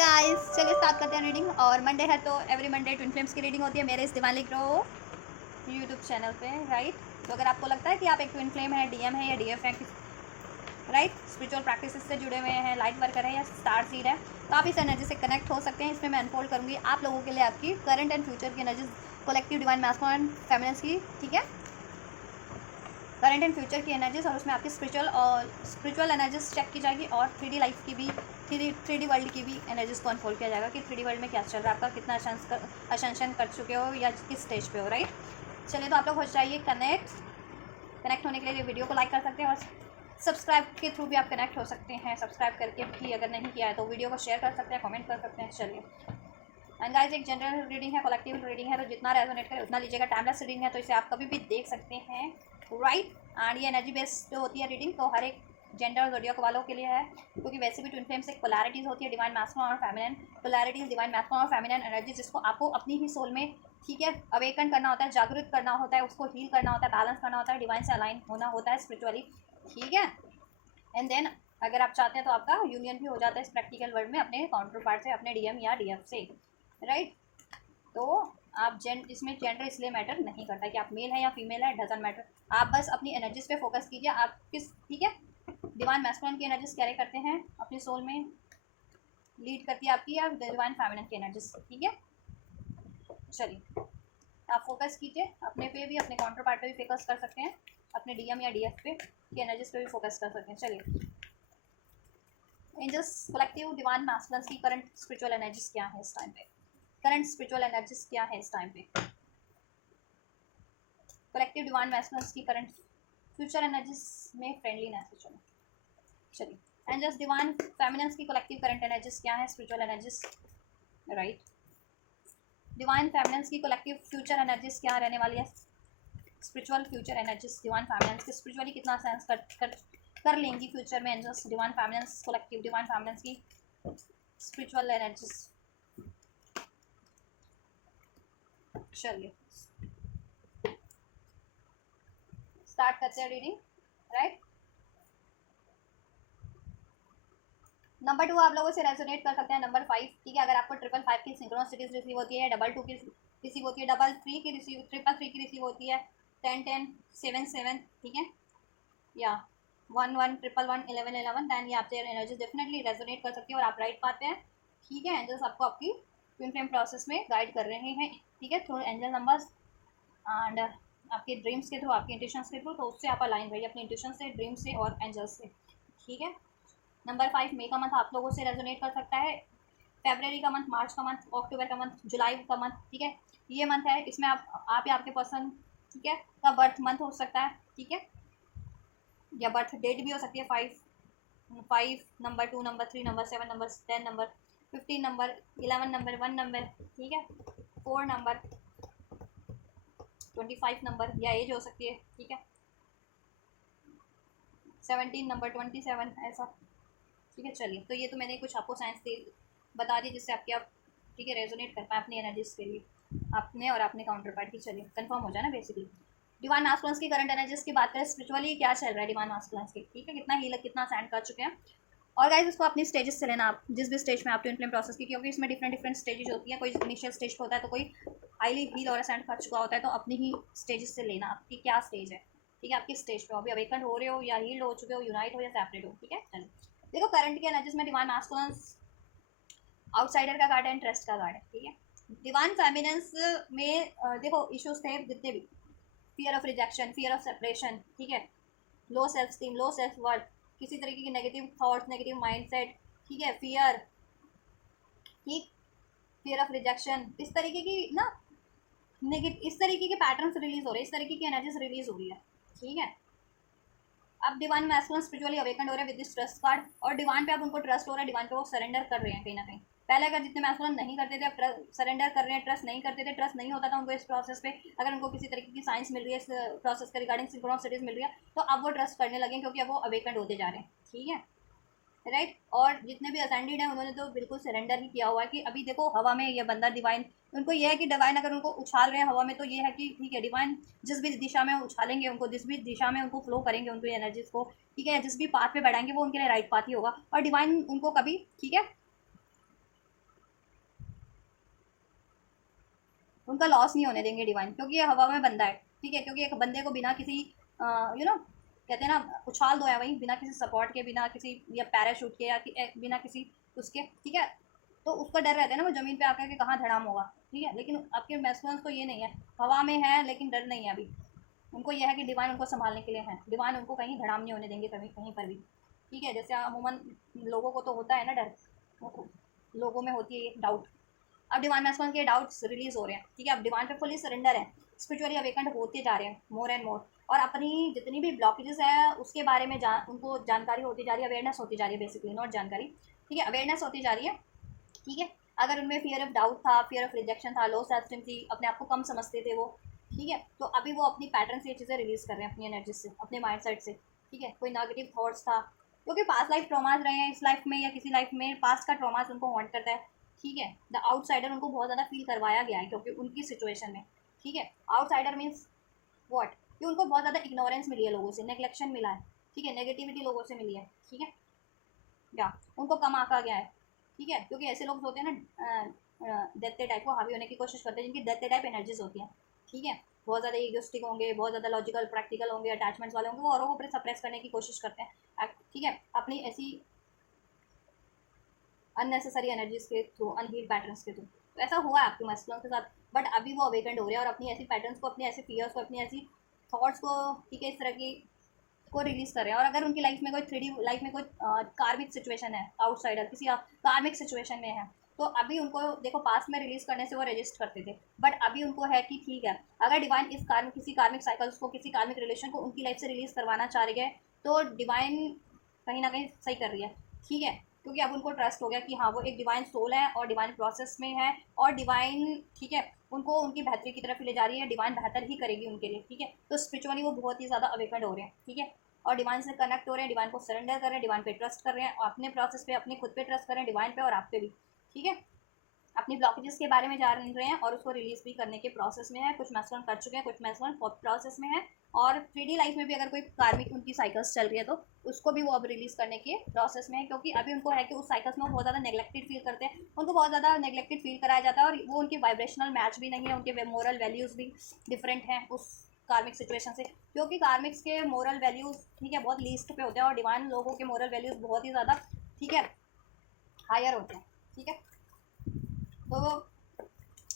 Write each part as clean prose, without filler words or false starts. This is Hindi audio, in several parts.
गाइस, चलिए स्टार्ट करते हैं रीडिंग। और मंडे है तो एवरी मंडे ट्विन फ्लेम्स की रीडिंग होती है मेरे इस दिवाली ग्रो यूट्यूब चैनल पे, राइट। तो अगर आपको लगता है कि आप एक ट्विन फ्लेम है, डीएम है या डीएफ है, राइट, स्पिरिचुअल प्रैक्टिस से जुड़े हुए हैं, लाइट वर्कर है या स्टार सीड है, तो आप इस एनर्जी से कनेक्ट हो सकते हैं। इसमें मैं अनफोल्ड करूँगी आप लोगों के लिए आपकी करंट एंड फ्यूचर की energies, collective divine masculine and feminine की, ठीक है, करंट एंड फ्यूचर की एनर्जीज, और उसमें आपकी स्पिरिचुअल एनर्जीज चेक की जाएगी और 3D लाइफ की भी, थ्री डी वर्ल्ड की भी एनर्जीज को अनफोल्ड किया जाएगा कि 3D वर्ल्ड में क्या चल रहा है, आपका कितना असेंशन कर चुके हो या किस स्टेज पे हो, राइट। चलिए, तो आप लोग हो जाइए कनेक्ट होने के लिए वीडियो को लाइक कर सकते हैं और सब्सक्राइब के थ्रू भी आप कनेक्ट हो सकते हैं। सब्सक्राइब करके भी अगर नहीं किया है तो वीडियो को शेयर कर सकते हैं, कमेंट कर सकते हैं। चलिए, एंड गाइस, एक जनरल रीडिंग है, कलेक्टिव रीडिंग है, तो जितना रेजोनेट करे उतना लीजिएगा। टाइमलेस रीडिंग है तो इसे आप कभी भी देख सकते हैं, राइट। एंड ये एनर्जी बेस्ड होती है रीडिंग, तो हर एक जेंडर और ज़ोडिएक वालों के लिए है, क्योंकि वैसे भी ट्विन फ्लेम्स एक पोलैरिटीज़ होती है, डिवाइन मैस्कुलिन और फेमिनिन पोलैरिटीज़, डिवाइन मैस्कुलिन और फेमिनिन एनर्जी, जिसको आपको अपनी ही सोल में, ठीक है, अवेकन करना होता है, जागरूक करना होता है, उसको हील करना होता है, बैलेंस करना होता है, डिवाइन से अलाइन होना होता है स्पिरिचुअली, ठीक है। एंड देन अगर आप चाहते हैं तो आपका यूनियन भी हो जाता है इस प्रैक्टिकल वर्ल्ड में अपने काउंटर पार्ट से, अपने डीएम या डीएफ से, राइट। तो आप इसमें जेंडर इसलिए मैटर नहीं करता कि आप मेल है या फीमेल है, डजंट मैटर। आप बस अपनी एनर्जीज पे फोकस कीजिए, आप किस, ठीक है, डिवाइन मैस्कुलिन की एनर्जीज कैरी करते हैं अपनी सोल में, लीड करती है आपकी, या डिवाइन फेमिनिन की एनर्जीज, ठीक है। चलिए, आप फोकस कीजिए अपने पे भी, अपने काउंटर पार्ट पे भी फोकस कर सकते हैं, अपने डीएम या डीएफ पे की एनर्जीज पे भी फोकस कर सकते हैं। चलिए, एंजल्स कलेक्टिव डिवाइन मैस्कुलिन की करंट स्पिरिचुअल एनर्जीज क्या है इस टाइम पे, करंट स्पिरिचुअल एनर्जीज क्या है इस टाइम पे, कलेक्टिव डिवाइन मैस्कुलिन की करंट फ्यूचर एनर्जीज में फ्रेंडलीनेस। चलिए, एंजल्स डिवाइन फेमिनिन की कलेक्टिव करंट एनर्जीज क्या है, spiritual energies, right. Divine feminine की कलेक्टिव फ्यूचर एनर्जीज क्या रहने वाली है, spiritual future energies divine feminine की स्पिरिचुअली कितना सेंस कर लेंगी फ्यूचर में angels divine feminine collective divine feminine की स्पिरिचुअल एनर्जीज। चलिए, स्टार्ट करते हैं रीडिंग, राइट। नंबर 2 आप लोगों से रेजोनेट कर सकते हैं, नंबर 5, ठीक है। अगर आपको 555 की सिंक्रोनिसिटीज रिसीव होती है, 22 की रिसीव होती है, 33 की रिसीव, 333 की रिसीव होती है, 10 10 7 7, ठीक है, या 1 1 1 11 11, दैन ये आपसे एनर्जी डेफिनेटली रेजोनेट कर सकती है और आप राइट पाते हैं, ठीक है। एंजल्स आपको आपकी ट्विन फ्लेम प्रोसेस में गाइड कर रहे हैं, ठीक है, थ्रू एंजल नंबर्स एंड आपके ड्रीम्स के थ्रू, आपके इंट्यूशंस के थ्रू, तो उससे आप अलाइन रहिए अपने इंट्यूशन से, ड्रीम से और एंजल्स से, ठीक है। नंबर 5, मई का मंथ आप लोगों से रेजोनेट कर सकता है, फरवरी का मंथ, मार्च का मंथ, अक्टूबर का मंथ, जुलाई का मंथ, ठीक है। ये मंथ है, इसमें आप या आपके पर्सन, ठीक है, का बर्थ मंथ हो सकता है, ठीक है, या बर्थ डेट भी हो सकती है। 5 number, 2 number, 3 number, 7 number, 10 number, 15 number, 11 number, 1 number, ठीक है, 4 नंबर, 25 नंबर, या एज हो सकती है, ठीक है, 17 नंबर, 27, ऐसा, ठीक है। चलिए, तो ये तो मैंने कुछ आपको साइंस दे बता दी जिससे आपके आप, ठीक है, रेजोनेट कर पाए अपनी एनर्जीज के लिए, आपने और अपने काउंटर पार्ट की। चलिए, कंफर्म हो जाए ना बेसिकली। डिवाइन मास्कुलिन्स की करंट एनर्जीज की बात करें, स्पिरिचुअली क्या चल रहा है डिवाइन मास्कुलिन्स की, ठीक है, कितना हील, कितना सैंड कर चुके हैं। और गाइस, इसको अपनी स्टेजेस से लेना, आप जिस भी स्टेज में आप ट्विन फ्लेम प्रोसेस की, क्योंकि इसमें डिफरेंट डिफरेंट स्टेजेस होती है, कोई इनिशियल स्टेज पे होता है तो कोई हाईली हील और असेंड कर चुका होता है, तो अपनी ही स्टेजेस से लेना आपकी क्या स्टेज है, ठीक है, आपकी स्टेज पे हो, अभी अवेकन हो रहे हो या हील्ड हो चुके हो, यूनाइट हो या सेपरेट हो, ठीक है। चलिए, देखो, करंट की एनर्जीज में डिवाइन मास्कुलिन्स आउटसाइडर का कार्ड है, ट्रस्ट का कार्ड है, ठीक है। डिवाइन फेमिनिन्स में देखो इश्यूज थे जितने भी, fear of rejection, fear of separation, ठीक है, low self esteem, low self worth, किसी तरीके की नेगेटिव थॉट्स, नेगेटिव माइंडसेट, ठीक है, फियर, ठीक, फियर ऑफ रिजेक्शन, इस तरीके की ना, नेगेटिव, इस तरीके के पैटर्न्स रिलीज हो रहे हैं, इस तरीके की एनर्जीज रिलीज हो रही है, ठीक है। अब डिवाइन मैस्कुलिन स्पिरिचुअली अवेकन हो रहे हैं विद दिस ट्रस्ट कार्ड, और डिवाइन पे अब उनको ट्रस्ट हो रहा है, डिवाइन पे वो सरेंडर कर रहे हैं कहीं ना कहीं। पहले अगर जितने मैस्कुलिन नहीं करते थे, अब सरेंडर कर रहे हैं, ट्रस्ट नहीं करते थे, ट्रस्ट नहीं होता था उनको इस प्रोसेस पे, अगर उनको किसी तरीके की साइंस मिल रही है इस प्रोसेस के रिगार्डिंग, सिंक्रोनिसिटीज मिल रही है, तो अब वो ट्रस्ट करने लगे क्योंकि अब वो अवेकन होते जा रहे हैं, ठीक है, राइट। और जितने भी असेंडेड हैं उन्होंने तो बिल्कुल सरेंडर ही किया हुआ है कि अभी देखो हवा में ये बंदा डिवाइन, उनको ये है कि डिवाइन अगर उनको उछाल रहे हैं हवा में, तो ये है कि ठीक है, डिवाइन जिस भी दिशा में उछालेंगे उनको, जिस भी दिशा में उनको फ्लो करेंगे उनकी एनर्जीज को, ठीक है, जिस भी पाथ पे बढ़ाएंगे वो उनके लिए राइट पाथ ही होगा, और डिवाइन उनको कभी, ठीक है, उनका लॉस नहीं होने देंगे डिवाइन, क्योंकि ये हवा में बंदा है, ठीक है। क्योंकि एक बंदे को बिना किसी कहते हैं ना उछाल दो है वहीं, बिना किसी सपोर्ट के, बिना किसी या पैराशूट के, या बिना किसी उसके, ठीक है, तो उसका डर रहता है ना वो ज़मीन पे आकर के कहाँ धड़ाम होगा, ठीक है। लेकिन आपके मैस्कुलिन्स को ये नहीं है, हवा में है लेकिन डर नहीं है अभी। उनको यह है कि डिवाइन उनको संभालने के लिए है, डिवाइन उनको कहीं धड़ाम नहीं होने देंगे कभी कहीं पर भी, ठीक है। जैसे अमूमन लोगों को तो होता है ना डर, लोगों में होती है ये डाउट। अब डिवाइन मैस्कुलिन के डाउट्स रिलीज हो रहे हैं, ठीक है। अब डिवाइन पे फुली सरेंडर है, स्पिरिचुअली अवेकेंड होते जा रहे हैं मोर एंड मोर, और अपनी जितनी भी ब्लॉकेजेस है उसके बारे में उनको जानकारी होती जा रही है, अवेयरनेस होती जा रही है, बेसिकली नॉट जानकारी, ठीक है, अवेयरनेस होती जा रही है, ठीक है। अगर उनमें फियर ऑफ डाउट था, फियर ऑफ रिजेक्शन था, लो सेल्फ एस्टीम थी, अपने आप को कम समझते थे वो, ठीक है, तो अभी वो अपनी पैटर्न से ये चीज़ें रिलीज कर रहे हैं अपनी एनर्जी से, अपने माइंड सेट से, ठीक है। कोई नेगेटिव थॉट्स था, क्योंकि पास्ट लाइफ ट्रॉमाज रहे हैं इस लाइफ में, या किसी लाइफ में पास्ट का ट्रॉमाज उनको हॉन्ट करता है, ठीक है। द आउटसाइडर उनको बहुत ज़्यादा फील करवाया गया है क्योंकि उनकी सिचुएशन में, ठीक है। आउटसाइडर मीन्स वॉट, कि उनको बहुत ज़्यादा इग्नोरेंस मिली है लोगों से, नेग्लेक्शन मिला है, ठीक है, नेगेटिविटी लोगों से मिली है, ठीक है, या उनको कम आंका गया है, ठीक है। क्योंकि ऐसे लोग होते हैं ना दैत्य टाइप को हावी होने की कोशिश करते हैं, जिनकी दैत्य टाइप एनर्जीज होती हैं, ठीक है। बहुत ज़्यादा ईगोस्टिक होंगे, बहुत ज़्यादा लॉजिकल प्रैक्टिकल होंगे, अटैचमेंट्स वाले होंगे, वो औरों को सप्रेस करने की कोशिश करते हैं, ठीक है, अपनी ऐसी अननेसेसरी एनर्जीज के थ्रू, अनहील्ड पैटर्न्स के थ्रू। तो ऐसा हुआ है आपके मस्कुलिन के साथ, बट अभी वो अवेकेंड हो रहे हैं और अपनी ऐसी पैटर्न्स को, अपने ऐसे फियर्स को, अपनी ऐसी थॉट्स को, ठीक है, इस तरह की को रिलीज कर रहे हैं। और अगर उनकी लाइफ में कोई 3D लाइफ में कोई कार्मिक सिचुएशन है, आउटसाइडर किसी कार्मिक सिचुएशन में है, तो अभी उनको देखो पास्ट में रिलीज करने से वो रजिस्ट करते थे, बट अभी उनको है कि ठीक है, अगर डिवाइन इस कार्मिक किसी कार्मिक साइकिल्स को, किसी कार्मिक रिलेशन को उनकी लाइफ से रिलीज करवाना चाह रही है, तो डिवाइन कहीं ना कहीं सही कर रही है, ठीक है। क्योंकि अब उनको ट्रस्ट हो गया कि हाँ वो एक डिवाइन सोल है और डिवाइन प्रोसेस में है, और डिवाइन, ठीक है, उनको उनकी बेहतरी की तरफ ले जा रही है, डिवाइन बेहतर ही करेगी उनके लिए, ठीक है। तो स्पिरिचुअली वो बहुत ही ज़्यादा अवेकेंड हो रहे हैं, ठीक है, और डिवाइन से कनेक्ट हो रहे हैं, डिवाइन को सरेंडर कर रहे हैं, डिवाइन पे ट्रस्ट कर रहे हैं, और अपने प्रोसेस पे, अपने खुद पे ट्रस्ट कर रहे हैं, डिवाइन पे और आप पे भी, ठीक है। अपनी ब्लॉकेजेस के बारे में जान रहे हैं और उसको रिलीज भी करने के प्रोसेस में है। कुछ मैस्कुलिन कर चुके हैं, कुछ मैस्कुलिन प्रोसेस में है, और 3D लाइफ में भी अगर कोई कार्मिक उनकी साइकिल्स चल रही है तो उसको भी वो अब रिलीज करने के प्रोसेस में है, क्योंकि अभी उनको है कि उस साइकिल्स में वो बहुत ज़्यादा नेग्लेक्टेड फील करते हैं, उनको बहुत ज़्यादा नेग्लेक्टेड फील कराया जाता है, और वो उनकी वाइब्रेशनल मैच भी नहीं है, उनके मोरल वैल्यूज़ भी डिफरेंट हैं उस कार्मिक सिचुएशन से, क्योंकि कार्मिक्स के मोरल वैल्यूज़, ठीक है, बहुत लीस्ट पे होते हैं, और डिवाइन लोगों के मोरल वैल्यूज़ बहुत ही ज़्यादा, ठीक है, हायर होते हैं, ठीक है। तो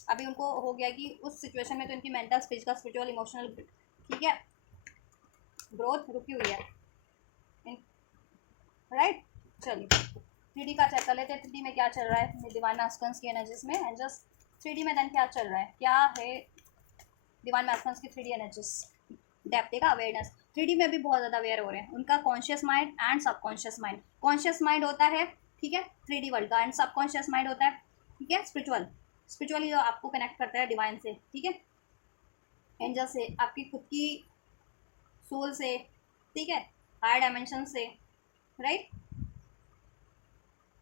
अभी उनको हो गया कि उस सिचुएशन में तो इनकी मेंटल, फिजिकल, स्पिरिचुअल, इमोशनल, ठीक है, ग्रोथ रुकी हुई है, राइट। चलिए 3D का चेक कर लेते हैं, 3D में क्या चल रहा है डिवाइन मैस्कुलिन्स की एनर्जीज में, एंड जस्ट 3D में देन क्या चल रहा है, क्या है डिवाइन मैस्कुलिन्स की 3D एनर्जीज, डेप्थ देखा, अवेयरनेस। 3D में भी बहुत ज़्यादा अवेयर हो रहे हैं, उनका conscious mind and subconscious mind, conscious mind होता है, ठीक है, 3D वर्ल्ड का, एंड सबकॉन्शियस माइंड होता है, ठीक है, स्पिरिचुअली जो आपको कनेक्ट करता है डिवाइन से, ठीक है, एंजल से, आपकी खुद की सोल से, ठीक है, हायर डायमेंशन से, राइट।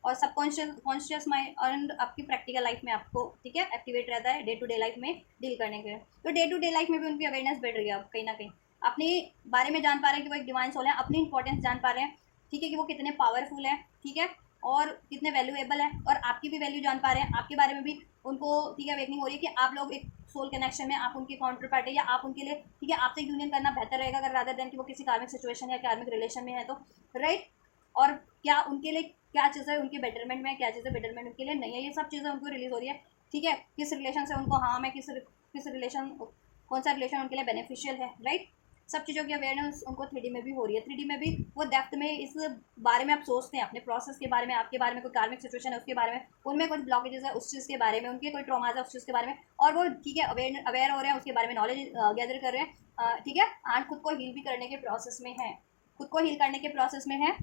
और सबकॉन्शियस, कॉन्शियस माइंड और आपकी प्रैक्टिकल लाइफ में आपको, ठीक है, एक्टिवेट रहता है डे टू डे लाइफ में डील करने के लिए। तो डे टू डे लाइफ में भी उनकी अवेयरनेस बढ़ रही है अब कहीं ना कहीं, अपने बारे में जान पा रहे हैं कि वो एक डिवाइन सोल है, अपनी इंपॉर्टेंस जान पा रहे हैं, ठीक है, कि वो कितने पावरफुल है, ठीक है, और कितने वैल्यूएबल है, और आपकी भी वैल्यू जान पा रहे हैं, आपके बारे में भी उनको, ठीक है, अवेकनिंग हो रही है कि आप लोग एक सोल कनेक्शन में, आप उनके काउंटर पार्ट है, या आप उनके लिए, ठीक है, आपसे यूनियन करना बेहतर रहेगा अगर रादर देन कि वो किसी कार्मिक सिचुएशन या कार्मिक रिलेशन में है तो, राइट। और क्या उनके लिए क्या चीज़ें उनके बेटरमेंट में, क्या चीज़ें बेटरमेंट उनके लिए नहीं है, ये सब चीज़ें उनको रिलीज हो रही है, ठीक है। किस रिलेशन से उनको हार्म है, किस रिलेशन, कौन सा रिलेशन उनके लिए बेनिफिशियल है, राइट। सब चीज़ों की अवेयरनेस उनको 3D में भी हो रही है। 3D में भी वो डेप्थ में इस बारे में आप सोचते हैं, अपने प्रोसेस के बारे में, आपके बारे में कोई कार्मिक सिचुएशन है उसके बारे में, उनमें कुछ ब्लॉकेजेस है उस चीज़ के बारे में, उनके कोई ट्रॉमाज है उस चीज़ के बारे में, और वो, ठीक है, अवेयर हो रहे हैं उसके बारे में, नॉलेज गैदर कर रहे हैं, ठीक है, एंड खुद को हील भी करने के प्रोसेस में है, खुद को हील करने के प्रोसेस में है,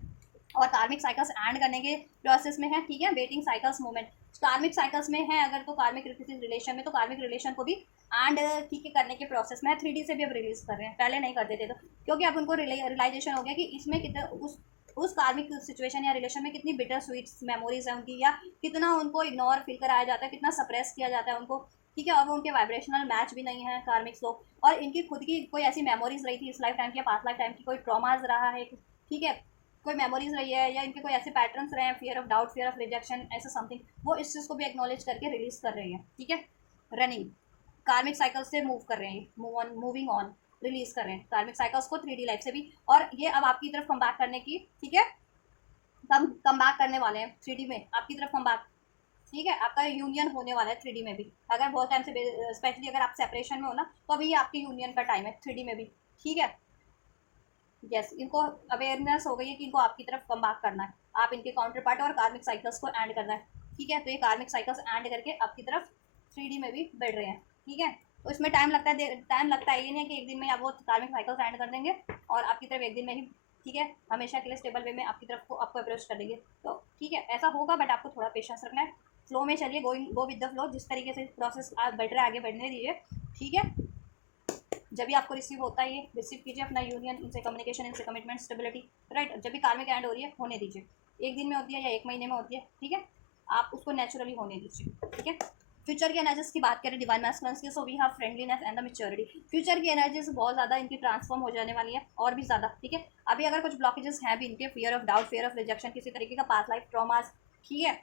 और कार्मिक साइकिल्स एंड करने के प्रोसेस में है, ठीक है, वेटिंग साइकिल्स मूवमेंट, कार्मिक साइकिल्स में है अगर, तो कार्मिक किसी रिलेशन में, तो कार्मिक रिलेशन को भी एंड, ठीक है, करने के प्रोसेस में है। 3D से भी अब रिलीज कर रहे हैं, पहले नहीं करते थे तो, क्योंकि अब उनको रियलाइजेशन हो गया कि इसमें कितना उस कार्मिक सिचुएशन या रिलेशन में कितनी बिटर स्वीट मेमोरीज है उनकी, या कितना उनको इग्नोर फील कराया जाता है, कितना सप्रेस किया जाता है उनको, ठीक है, और वो उनके वाइब्रेशनल मैच भी नहीं है कार्मिक्स लोग, और इनकी खुद की कोई ऐसी मेमोरीज रही थी इस लाइफ टाइम की, पास्ट लाइफ टाइम की, कोई ट्रॉमाज रहा है, ठीक है, कोई मेमोरीज रही है, या इनके कोई ऐसे पैटर्न्स रहे हैं, fear of doubt, fear of rejection, ऐसा समथिंग, वो इस चीज़ को भी एक्नॉलेज करके रिलीज कर रही है, ठीक है। रनिंग कार्मिक साइकिल से मूव कर रहे हैं, मूविंग ऑन, रिलीज कर रहे हैं कार्मिक साइकिल्स को 3D लाइफ से भी, और ये अब आपकी तरफ कम बैक करने की, ठीक है, कम बैक करने वाले हैं 3D में आपकी तरफ कम बैक, ठीक है। आपका यूनियन होने वाला है 3D में भी, अगर बहुत टाइम से, स्पेशली अगर आप सेपरेशन में हो ना, तो अभी ये आपकी यूनियन का टाइम है 3D में भी, ठीक है। यस, इनको अवेयरनेस हो गई है कि इनको आपकी तरफ कम बैक करना है, आप इनके काउंटर पार्ट और कार्मिक साइकिल्स को एंड करना है, ठीक है। तो ये कार्मिक साइकिल्स एंड करके आपकी तरफ 3D में भी बढ़ रहे हैं, ठीक है। तो इसमें टाइम लगता है, ये नहीं है कि एक दिन में आप वो कार्मिक साइकिल्स एंड कर देंगे और आपकी तरफ एक दिन में ही, ठीक है, हमेशा के लिए स्टेबल वे में आपकी तरफ को आपको अप्रोच कर देंगे, तो ठीक है ऐसा होगा, बट आपको थोड़ा पेशेंस रखना है, फ्लो में चलिए, गो विद द फ्लो, जिस तरीके से प्रोसेस आप बढ़ रहा है आगे बढ़ने दीजिए, ठीक है। जब भी आपको रिसीव होता है, ये रिसीव कीजिए अपना यूनियन, इनसे कम्युनिकेशन, इनसे कमिटमेंट, स्टेबिलिटी, राइट। जब भी कार्मिक एंड हो रही है होने दीजिए, एक दिन में होती है या एक महीने में होती है, ठीक है, आप उसको नेचुरली होने दीजिए, ठीक है। फ्यूचर की एनर्जीज की बात करें डिवाइन मैस्कुलिन्स की, so we have friendliness and the maturity. Future की एनर्जीज बहुत ज़्यादा इनकी ट्रांसफॉर्म हो जाने वाली है, और भी ज़्यादा, ठीक है। अभी अगर कुछ ब्लॉकेजेस हैं भी इनके, fear of doubt, fear of rejection, किसी तरीके का पास्ट लाइफ ट्रॉमास, ठीक है,